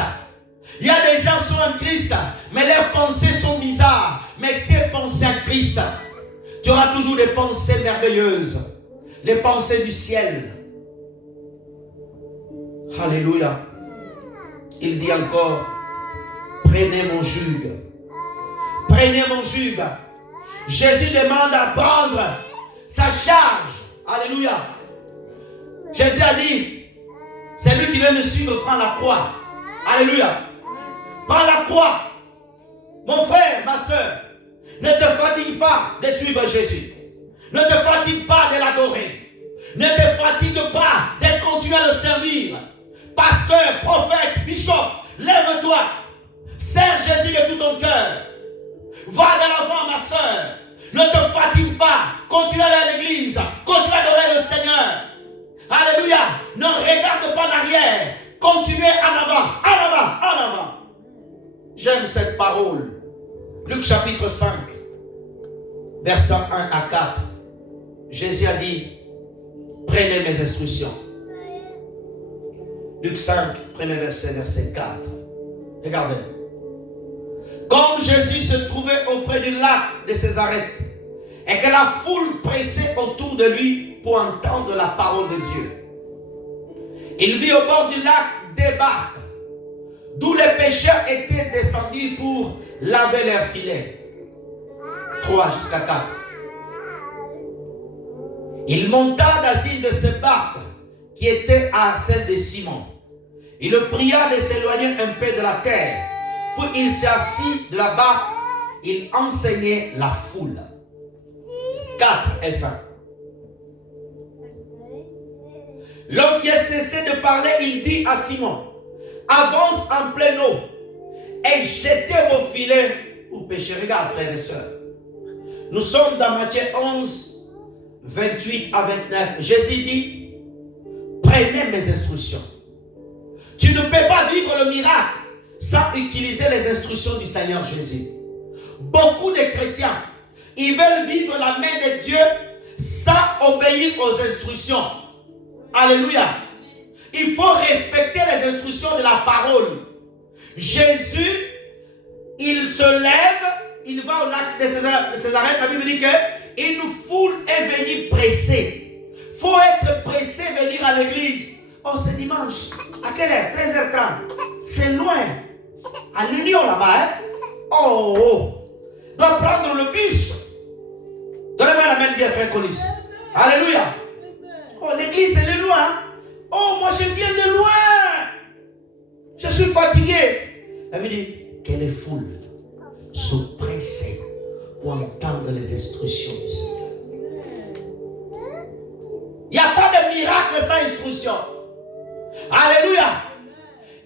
Il y a des gens qui sont en Christ, mais leurs pensées sont bizarres. Mais tes pensées en Christ, tu auras toujours des pensées merveilleuses. Les pensées du ciel. Alléluia. Il dit encore, prenez mon joug. Prenez mon joug. Jésus demande à prendre sa charge. Alléluia. Jésus a dit, c'est lui qui veut me suivre, prends la croix. Alléluia. Prends la croix. Mon frère, ma soeur, ne te fatigue pas de suivre Jésus. Ne te fatigue pas de l'adorer. Ne te fatigue pas de continuer à le servir. Pasteur, prophète, bishop, lève-toi. Sers Jésus de tout ton cœur. Va de l'avant, ma soeur. Ne te fatigue pas. Continue à aller à l'église. Continue à adorer le Seigneur. Alléluia. Ne regarde pas en arrière. Continuez en avant. En avant. En avant. J'aime cette parole. Luc chapitre 5. Versets 1 à 4. Jésus a dit, prenez mes instructions. Luc 5, premier verset, verset 4. Regardez. Comme Jésus se trouvait auprès du lac de Césareth et que la foule pressait autour de lui pour entendre la parole de Dieu, il vit au bord du lac des barques d'où les pêcheurs étaient descendus pour laver leurs filets. 3 jusqu'à 4. Il monta dans une de ces barques qui était à celle de Simon. Il le pria de s'éloigner un peu de la terre. Puis il s'assit de la barque. Il enseignait la foule. 4 et fin. Lorsqu'il a cessé de parler, il dit à Simon, avance en pleine eau et jetez vos filets pour pêcher. Regarde, frères et sœurs. Nous sommes dans Matthieu 11, 28 à 29. Jésus dit, prenez mes instructions. Tu ne peux pas vivre le miracle sans utiliser les instructions du Seigneur Jésus. Beaucoup de chrétiens, ils veulent vivre la main de Dieu sans obéir aux instructions. Alléluia. Il faut respecter les instructions de la parole. Jésus, il se lève, il va au lac de Césareth. La Bible dit qu'une foule est venue pressée. Il faut être pressé de venir à l'église. Oh, c'est dimanche. À quelle heure? 13h30. C'est loin. À l'Union là-bas. Hein? Oh. Doit prendre le bus. Donnez-moi la main bien, frère Colis. Alléluia. Oh, l'église, elle est loin. Oh, moi, je viens de loin. Je suis fatigué. Elle me dit que les foules se pressent pour entendre les instructions du Seigneur. Il n'y a pas de miracle sans instruction. Alléluia.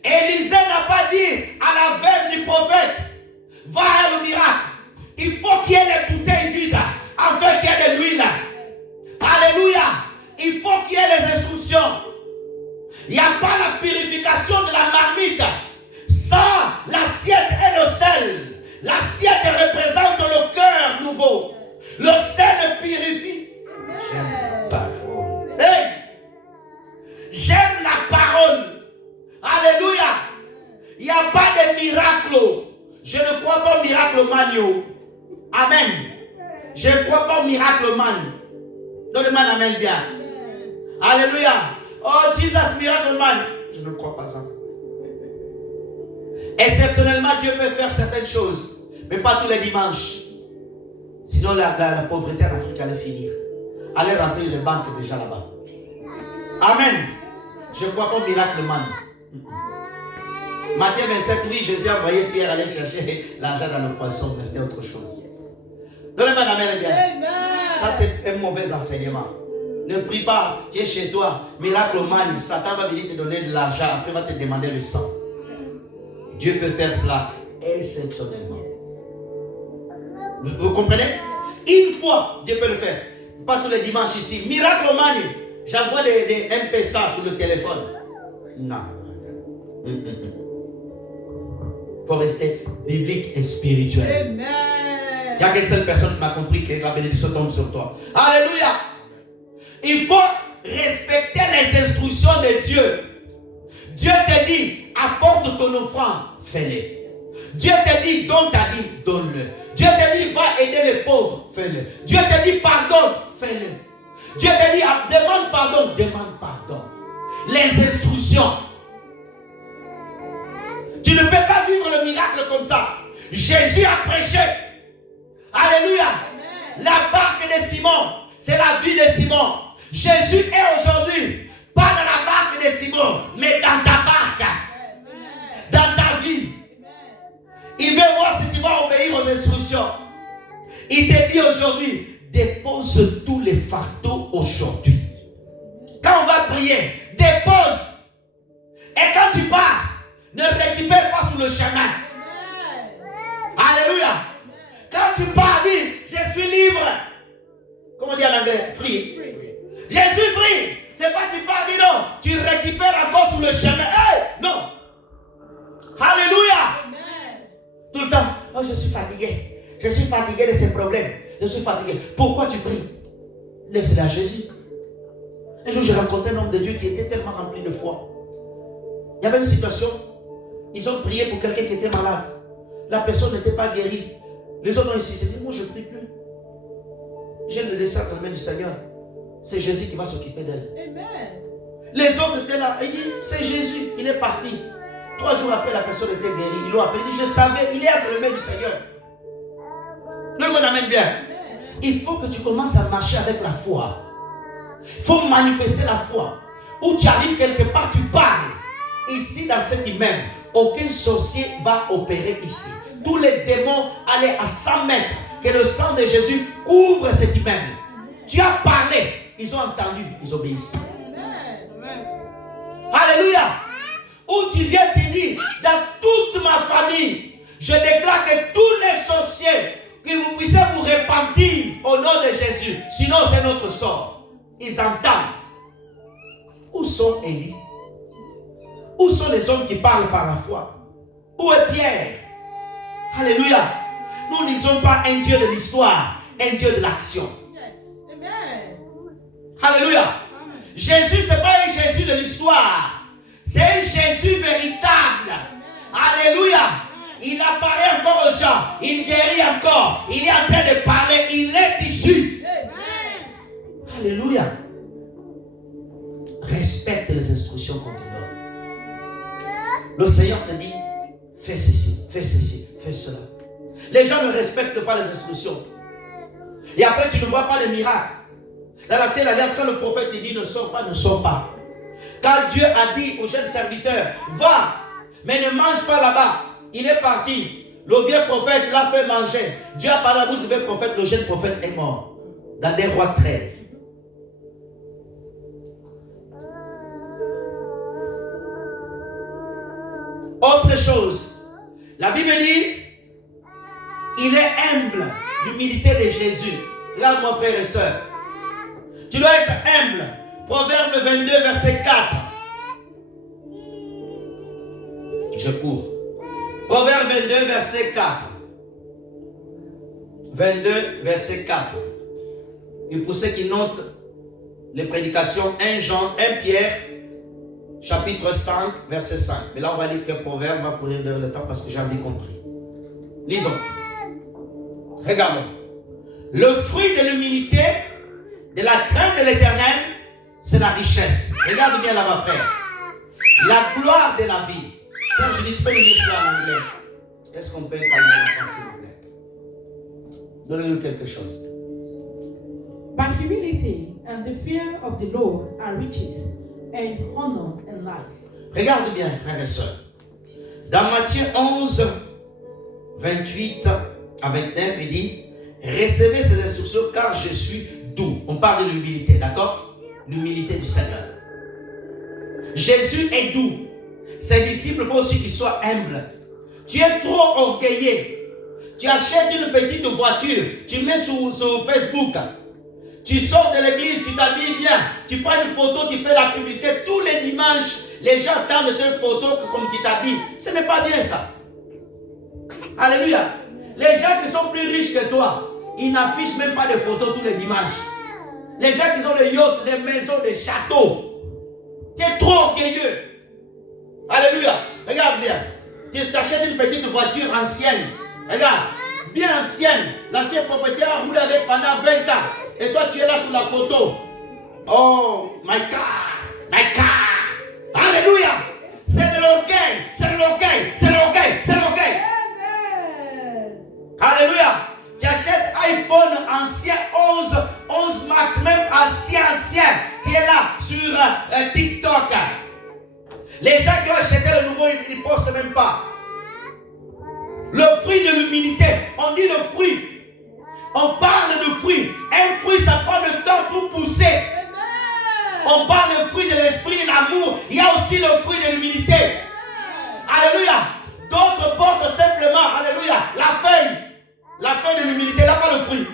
Élisée n'a pas dit à la veille du prophète, va à le miracle. Il faut qu'il y ait les bouteilles vides afin qu'il y ait de l'huile. Alléluia. Il faut qu'il y ait les instructions. Il n'y a pas la purification de la marmite sans l'assiette et le sel. L'assiette représente le cœur nouveau. Le sel purifie. J'aime la parole. Hey! J'aime la parole. Alléluia. Il n'y a pas de miracle. Je ne crois pas au miracle man. Amen. Je ne crois pas au miracle man. Donnez-moi un amen bien. Alléluia. Oh, Jesus, miracle man. Je ne crois pas ça. Exceptionnellement, Dieu peut faire certaines choses. Mais pas tous les dimanches. Sinon, la pauvreté en Afrique allait finir. Allez remplir les banques déjà là-bas. Amen. Je crois qu'au miracle man. Matthieu 27, oui, Jésus a envoyé Pierre aller chercher l'argent dans le poisson, mais c'était autre chose. Donnez-moi un amen, les gars. Ça, c'est un mauvais enseignement. Ne prie pas, tu es chez toi, miracle man, Satan va venir te donner de l'argent, après va te demander le sang. Dieu peut faire cela exceptionnellement. Vous comprenez? Une fois, Dieu peut le faire. Pas tous les dimanches ici. Miracle man, j'envoie des MP4 sur le téléphone. Non. Il faut rester biblique et spirituel. Amen. Il y a qu'une seule personne qui m'a compris que la bénédiction tombe sur toi. Alléluia. Il faut respecter les instructions de Dieu. Dieu te dit, apporte ton offrande, fais-le. Dieu te dit, donne ta vie, donne-le. Dieu te dit, va aider les pauvres, fais-le. Dieu te dit, pardonne, fais-le. Dieu te dit, demande pardon, demande pardon. Les instructions. Tu ne peux pas vivre le miracle comme ça. Jésus a prêché. Alléluia. La barque de Simon, c'est la vie de Simon. Jésus est aujourd'hui, pas dans la barque de Simon, mais dans ta barque. Dans ta vie. Il veut voir si tu vas obéir aux instructions. Il te dit aujourd'hui, dépose tous les fardeaux aujourd'hui. Quand on va prier, dépose. Et quand tu pars, ne récupère pas sur le chemin. Alléluia. Quand tu pars, dis, je suis libre. Comment on dit en anglais? Free. Je suis free. C'est pas tu pars, dis non. Tu récupères encore sur le chemin. Hey, non. Alléluia. Tout le temps, oh, je suis fatigué. Je suis fatigué de ces problèmes. Je suis fatigué. Pourquoi tu pries? Laisse-le à Jésus. Un jour, j'ai rencontré un homme de Dieu qui était tellement rempli de foi. Il y avait une situation. Ils ont prié pour quelqu'un qui était malade. La personne n'était pas guérie. Les autres ont insisté. Moi, je ne prie plus. Je le laisse dans les mains du Seigneur. C'est Jésus qui va s'occuper d'elle. Les autres étaient là. Il dit, c'est Jésus. Il est parti. 3 jours après, la personne était guérie. Ils l'ont appelé. Il dit, je savais, il est entre les mains du Seigneur. Le monde amène bien. Il faut que tu commences à marcher avec la foi. Il faut manifester la foi. Où tu arrives quelque part, tu parles. Ici, dans cet immeuble, aucun sorcier va opérer ici. Tous les démons allaient à 100 mètres. Que le sang de Jésus couvre cet immeuble. Tu as parlé. Ils ont entendu. Ils obéissent. Alléluia. Où tu viens te dire, dans toute ma famille, je déclare que tous les sorciers, que vous puissiez vous repentir au nom de Jésus. Sinon, c'est notre sort. Ils entendent. Où sont Élie? Où sont les hommes qui parlent par la foi? Où est Pierre? Alléluia. Nous ne sommes pas un Dieu de l'histoire, un Dieu de l'action. Alléluia. Jésus, ce n'est pas un Jésus de l'histoire. C'est un Jésus véritable. Alléluia. Il apparaît encore aux gens. Il guérit encore. Il est en train de parler. Il est ici. Alléluia. Respecte les instructions qu'on te donne. Le Seigneur te dit, fais ceci, fais ceci, fais cela. Les gens ne respectent pas les instructions. Et après, tu ne vois pas les miracles. Dans la Sainte Alliance, quand le prophète te dit ne sors pas, ne sors pas. Quand Dieu a dit au jeune serviteur, va, mais ne mange pas là-bas. Il est parti. Le vieux prophète l'a fait manger. Dieu a parlé à la bouche du vieux prophète, le jeune prophète est mort. Dans des rois 13. Autre chose. La Bible dit, il est humble. L'humilité de Jésus. Regarde mon frère et soeur. Tu dois être humble. Proverbe 22, verset 4. Je cours. Proverbe 22, verset 4. 22, verset 4. Et pour ceux qui notent les prédications, 1 Pierre, chapitre 5, verset 5. Mais là, on va lire que Proverbe, on va courir le temps parce que j'ai envie compris. Lisons. Regardons. Le fruit de l'humilité, de la crainte de l'Éternel, c'est la richesse. Regarde bien là-bas, frère. La gloire de la vie. Sœur Julie, tu peux nous dire ça en anglais? Est-ce qu'on peut calmer l'enfant, s'il vous plaît? Donnez-nous quelque chose. But humility and the fear of the Lord are riches and honor and life. Regarde bien, frères et sœurs. Dans Matthieu 11, 28 à 29, il dit, recevez ces instructions car je suis doux. On parle de l'humilité, d'accord? L'humilité du Seigneur. Jésus est doux. Ses disciples, il faut aussi qu'ils soient humbles. Tu es trop orgueilleux. Tu achètes une petite voiture, tu mets sur Facebook. Tu sors de l'église, tu t'habilles bien, tu prends une photo, tu fais la publicité. Tous les dimanches, les gens attendent tes photos comme tu t'habilles. Ce n'est pas bien ça. Alléluia. Les gens qui sont plus riches que toi, ils n'affichent même pas de photos tous les dimanches. Les gens qui ont des yachts, des maisons, des châteaux. Tu es trop orgueilleux. Alléluia. Regarde bien. Tu t'achètes une petite voiture ancienne. Regarde. Bien ancienne. L'ancien propriétaire a roulé avec pendant 20 ans. Et toi, tu es là sur la photo. Oh, my car. My car. Alléluia. C'est de l'orgueil. C'est de l'orgueil. C'est de l'orgueil. C'est de l'orgueil. Alléluia. Tu achètes iPhone ancien 11 Max, même ancien. Tu es là sur TikTok. Les gens qui ont acheté le nouveau, ils ne postent même pas. Le fruit de l'humilité. On dit le fruit. On parle de fruit. Un fruit, ça prend du temps pour pousser. On parle de fruit de l'esprit, l'amour. Il y a aussi le fruit de l'humilité. Alléluia. D'autres portent simplement, alléluia, la feuille de l'humilité. Il n'a pas le fruit.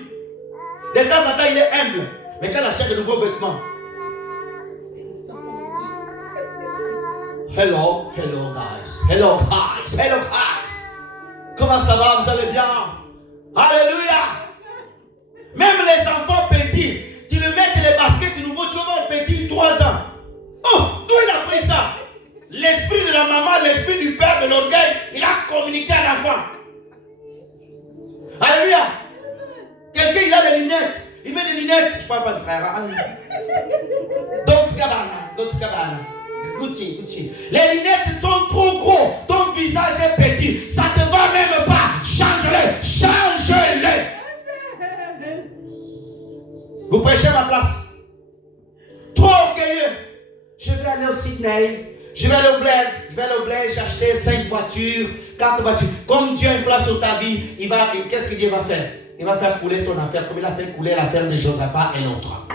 De temps en temps, il est humble. Mais quand il achète de nouveaux vêtements. Hello guys. Comment ça va? Vous allez bien? Alléluia. Même les enfants petits, tu le mets les baskets nouveaux, tu vas voir un petit 3 ans. Oh, d'où il a pris ça? L'esprit de la maman, l'esprit du père, de l'orgueil, il a communiqué à l'enfant. Alléluia. Quelqu'un, il a des lunettes. Il met des lunettes. Je ne parle pas de frère. Dolce Gabbana. Gucci. Les lunettes sont trop gros. Ton visage est petit. Ça ne te va même pas. Change-les. Vous prêchez à ma place. Trop orgueilleux. Je vais aller au Sydney. Je vais aller au bled. J'ai acheté 5 voitures, 4 voitures. Comme Dieu a une place sur ta vie, qu'est-ce que Dieu va faire? Il va faire couler ton affaire comme il a fait couler l'affaire de Josaphat et l'autre.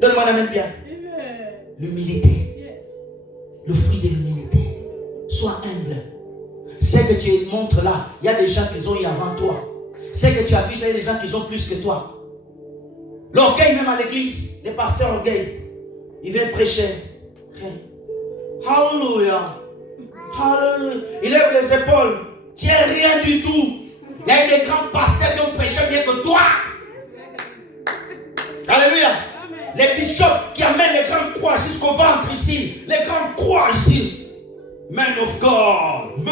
Donne-moi la main bien. L'humilité. Yes. Le fruit de l'humilité. Sois humble. Ce que tu montres là, il y a des gens qui ont eu avant toi. Ce que tu affiches là, il y a des gens qui ont plus que toi. L'orgueil même à l'église, les pasteurs orgueil. Ils viennent prêcher. Alléluia. Il lève les épaules. Tu n'es rien du tout. Il y a eu des grands pasteurs qui ont prêché mieux que toi. Alléluia. Les bishops qui amènent les grandes croix jusqu'au ventre ici. Les grandes croix ici. Men of God.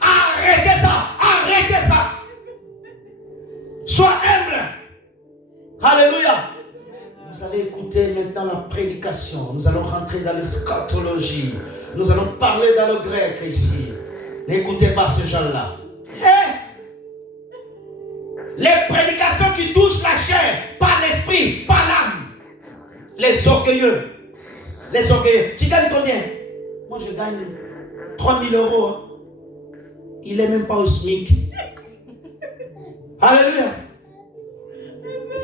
Arrêtez ça. Sois humble. Alléluia. Vous allez écouter maintenant la prédication. Nous allons rentrer dans l'eschatologie. Nous allons parler dans le grec ici. N'écoutez pas ces gens-là. Les prédications qui touchent la chair, pas l'esprit, pas l'âme. Les orgueilleux. Tu gagnes combien? Moi, je gagne 3 000 €. Hein. Il n'est même pas au SMIC. Alléluia.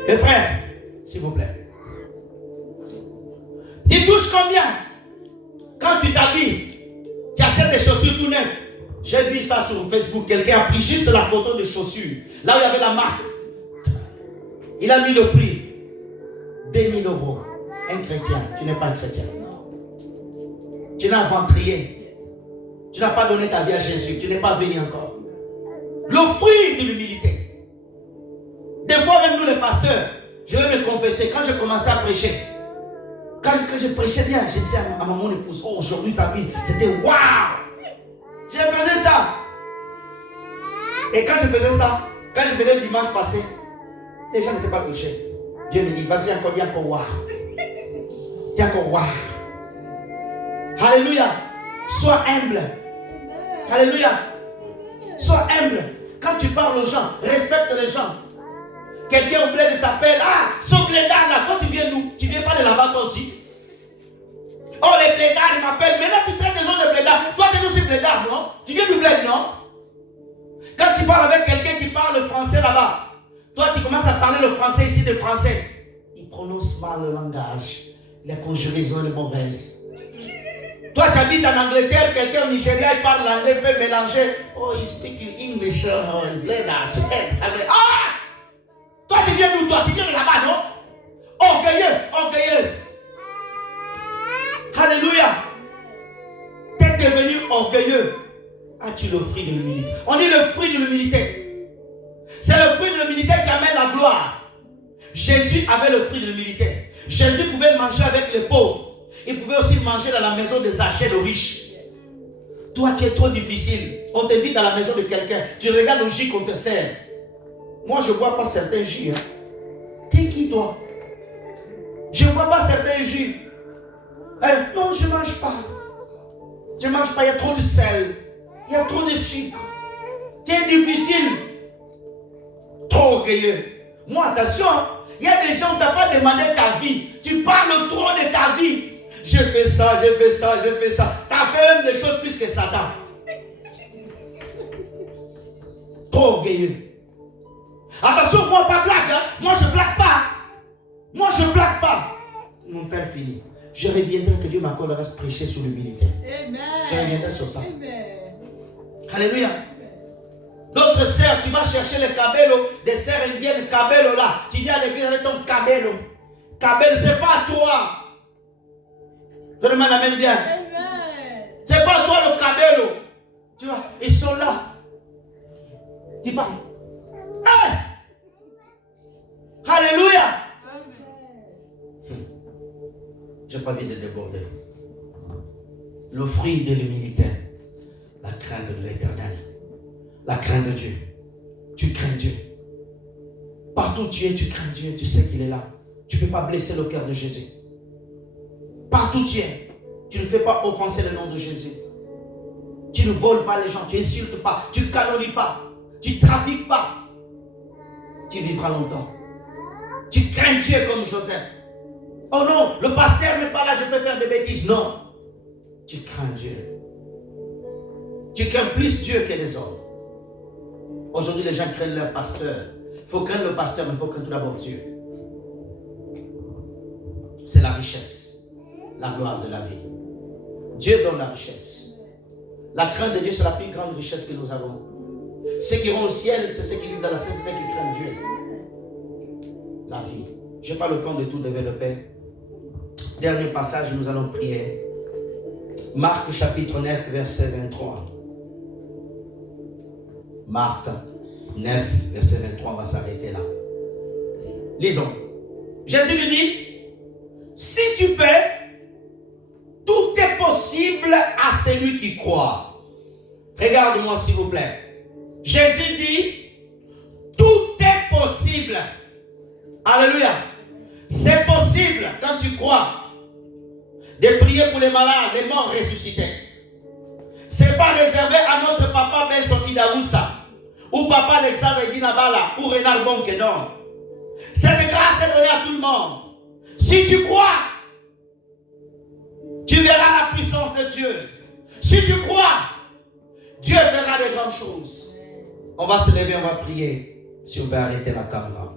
Mes frères, s'il vous plaît. Tu touches combien? Quand tu t'habilles, tu achètes des chaussures tout neuves. J'ai vu ça sur Facebook. Quelqu'un a pris juste la photo de chaussures. Là où il y avait la marque. Il a mis le prix. 2 000 €. Un chrétien. Tu n'es pas un chrétien. Tu n'as inventé rien. Tu n'as pas donné ta vie à Jésus. Tu n'es pas venu encore. Le fruit de l'humilité. Des fois même nous les pasteurs, je vais me confesser. Quand je commençais à prêcher, quand je prêchais bien, je disais à mon épouse, oh aujourd'hui ta vie, c'était waouh. Je faisais ça. Et quand je faisais ça, quand je venais le dimanche passé, les gens n'étaient pas touchés. Dieu me dit, vas-y encore, dis encore waouh. Dis encore waouh. Alléluia. Sois humble. Alléluia. Sois humble. Quand tu parles aux gens, respecte les gens. Quelqu'un au bled t'appelle. Ah, ce blédard là, toi tu viens d'où? Tu viens pas de là-bas toi aussi? Oh, les blédards, ils m'appellent. Mais là, tu traites des gens de blédards. Toi, tu es aussi blédard, non? Tu viens du bled, non? Quand tu parles avec quelqu'un qui parle le français là-bas, toi, tu commences à parler le français ici, de français. Il prononce mal le langage. La conjugaison est mauvaise. Toi, tu habites en Angleterre, quelqu'un au Nigeria, il parle l'anglais, peut mélanger. Oh, il speak English. Oh, il blédard. Ah! Toi, tu viens d'où, toi? Tu viens de là-bas, non? Orgueilleux, orgueilleuse. Alléluia. Tu es devenu orgueilleux. As-tu le fruit de l'humilité? On dit le fruit de l'humilité. C'est le fruit de l'humilité qui amène la gloire. Jésus avait le fruit de l'humilité. Jésus pouvait manger avec les pauvres. Il pouvait aussi manger dans la maison des Zachée, de riches. Toi, tu es trop difficile. On t'invite dans la maison de quelqu'un. Tu regardes le jus qu'on te sert. Moi, je ne bois pas certains jus. Hein. T'es qui, toi? Je ne bois pas certains jus. Non, je ne mange pas. Je ne mange pas, il y a trop de sel. Il y a trop de sucre. Tu es difficile. Trop orgueilleux. Moi, attention, il y a des gens qui n'ont pas demandé ta vie. Tu parles trop de ta vie. Je fais ça, je fais ça, je fais ça. Tu as fait même des choses plus que Satan. Trop orgueilleux. Attention, moi, pas blague. Hein? Moi, je ne blague pas. Moi, je ne blague pas. Mon temps est fini. Je reviendrai, que Dieu m'accordera de prêcher sur l'humilité. Je reviendrai sur ça. Amen. Alléluia. D'autres sœurs, tu vas chercher les cabellos, des sœurs indiennes, cabello là. Tu viens à l'église avec ton cabello. Cabello, c'est pas toi. Je demande amen bien. C'est pas toi le cabello. Tu vois, ils sont là. Tu parles. Hey! Alléluia. Je n'ai pas envie de déborder. Le fruit de l'humilité, la crainte de l'Éternel, la crainte de Dieu. Tu crains Dieu. Partout où tu es, tu crains Dieu. Tu sais qu'il est là. Tu ne peux pas blesser le cœur de Jésus. Partout où tu es, tu ne fais pas offenser le nom de Jésus. Tu ne voles pas les gens, tu n'insultes pas, tu ne calomnies pas, tu ne trafiques pas. Tu vivras longtemps. Tu crains Dieu comme Joseph. Oh non, le pasteur n'est pas là, je peux faire des bêtises. Non. Tu crains Dieu. Tu crains plus Dieu que les hommes. Aujourd'hui, les gens craignent leur pasteur. Il faut craindre le pasteur, mais il faut craindre tout d'abord Dieu. C'est la richesse, la gloire de la vie. Dieu donne la richesse. La crainte de Dieu, c'est la plus grande richesse que nous avons. Ceux qui vont au ciel, c'est ceux qui vivent dans la sainteté qui craignent Dieu. La vie. Je n'ai pas le temps de tout développer. Dernier passage, nous allons prier. Marc chapitre 9, verset 23. Marc 9, verset 23, on va s'arrêter là. Lisons. Jésus lui dit, si tu peux, tout est possible à celui qui croit. Regarde-moi s'il vous plaît. Jésus dit, tout est possible. Alléluia. C'est possible quand tu crois de prier pour les malades, les morts ressuscités. Ce n'est pas réservé à notre papa Benson Idaoussa, ou papa Alexandre Edinabala, ou Renard Bonke, non. Cette grâce est donnée à tout le monde. Si tu crois, tu verras la puissance de Dieu. Si tu crois, Dieu fera de grandes choses. On va se lever, on va prier. Si on peut arrêter la caméra.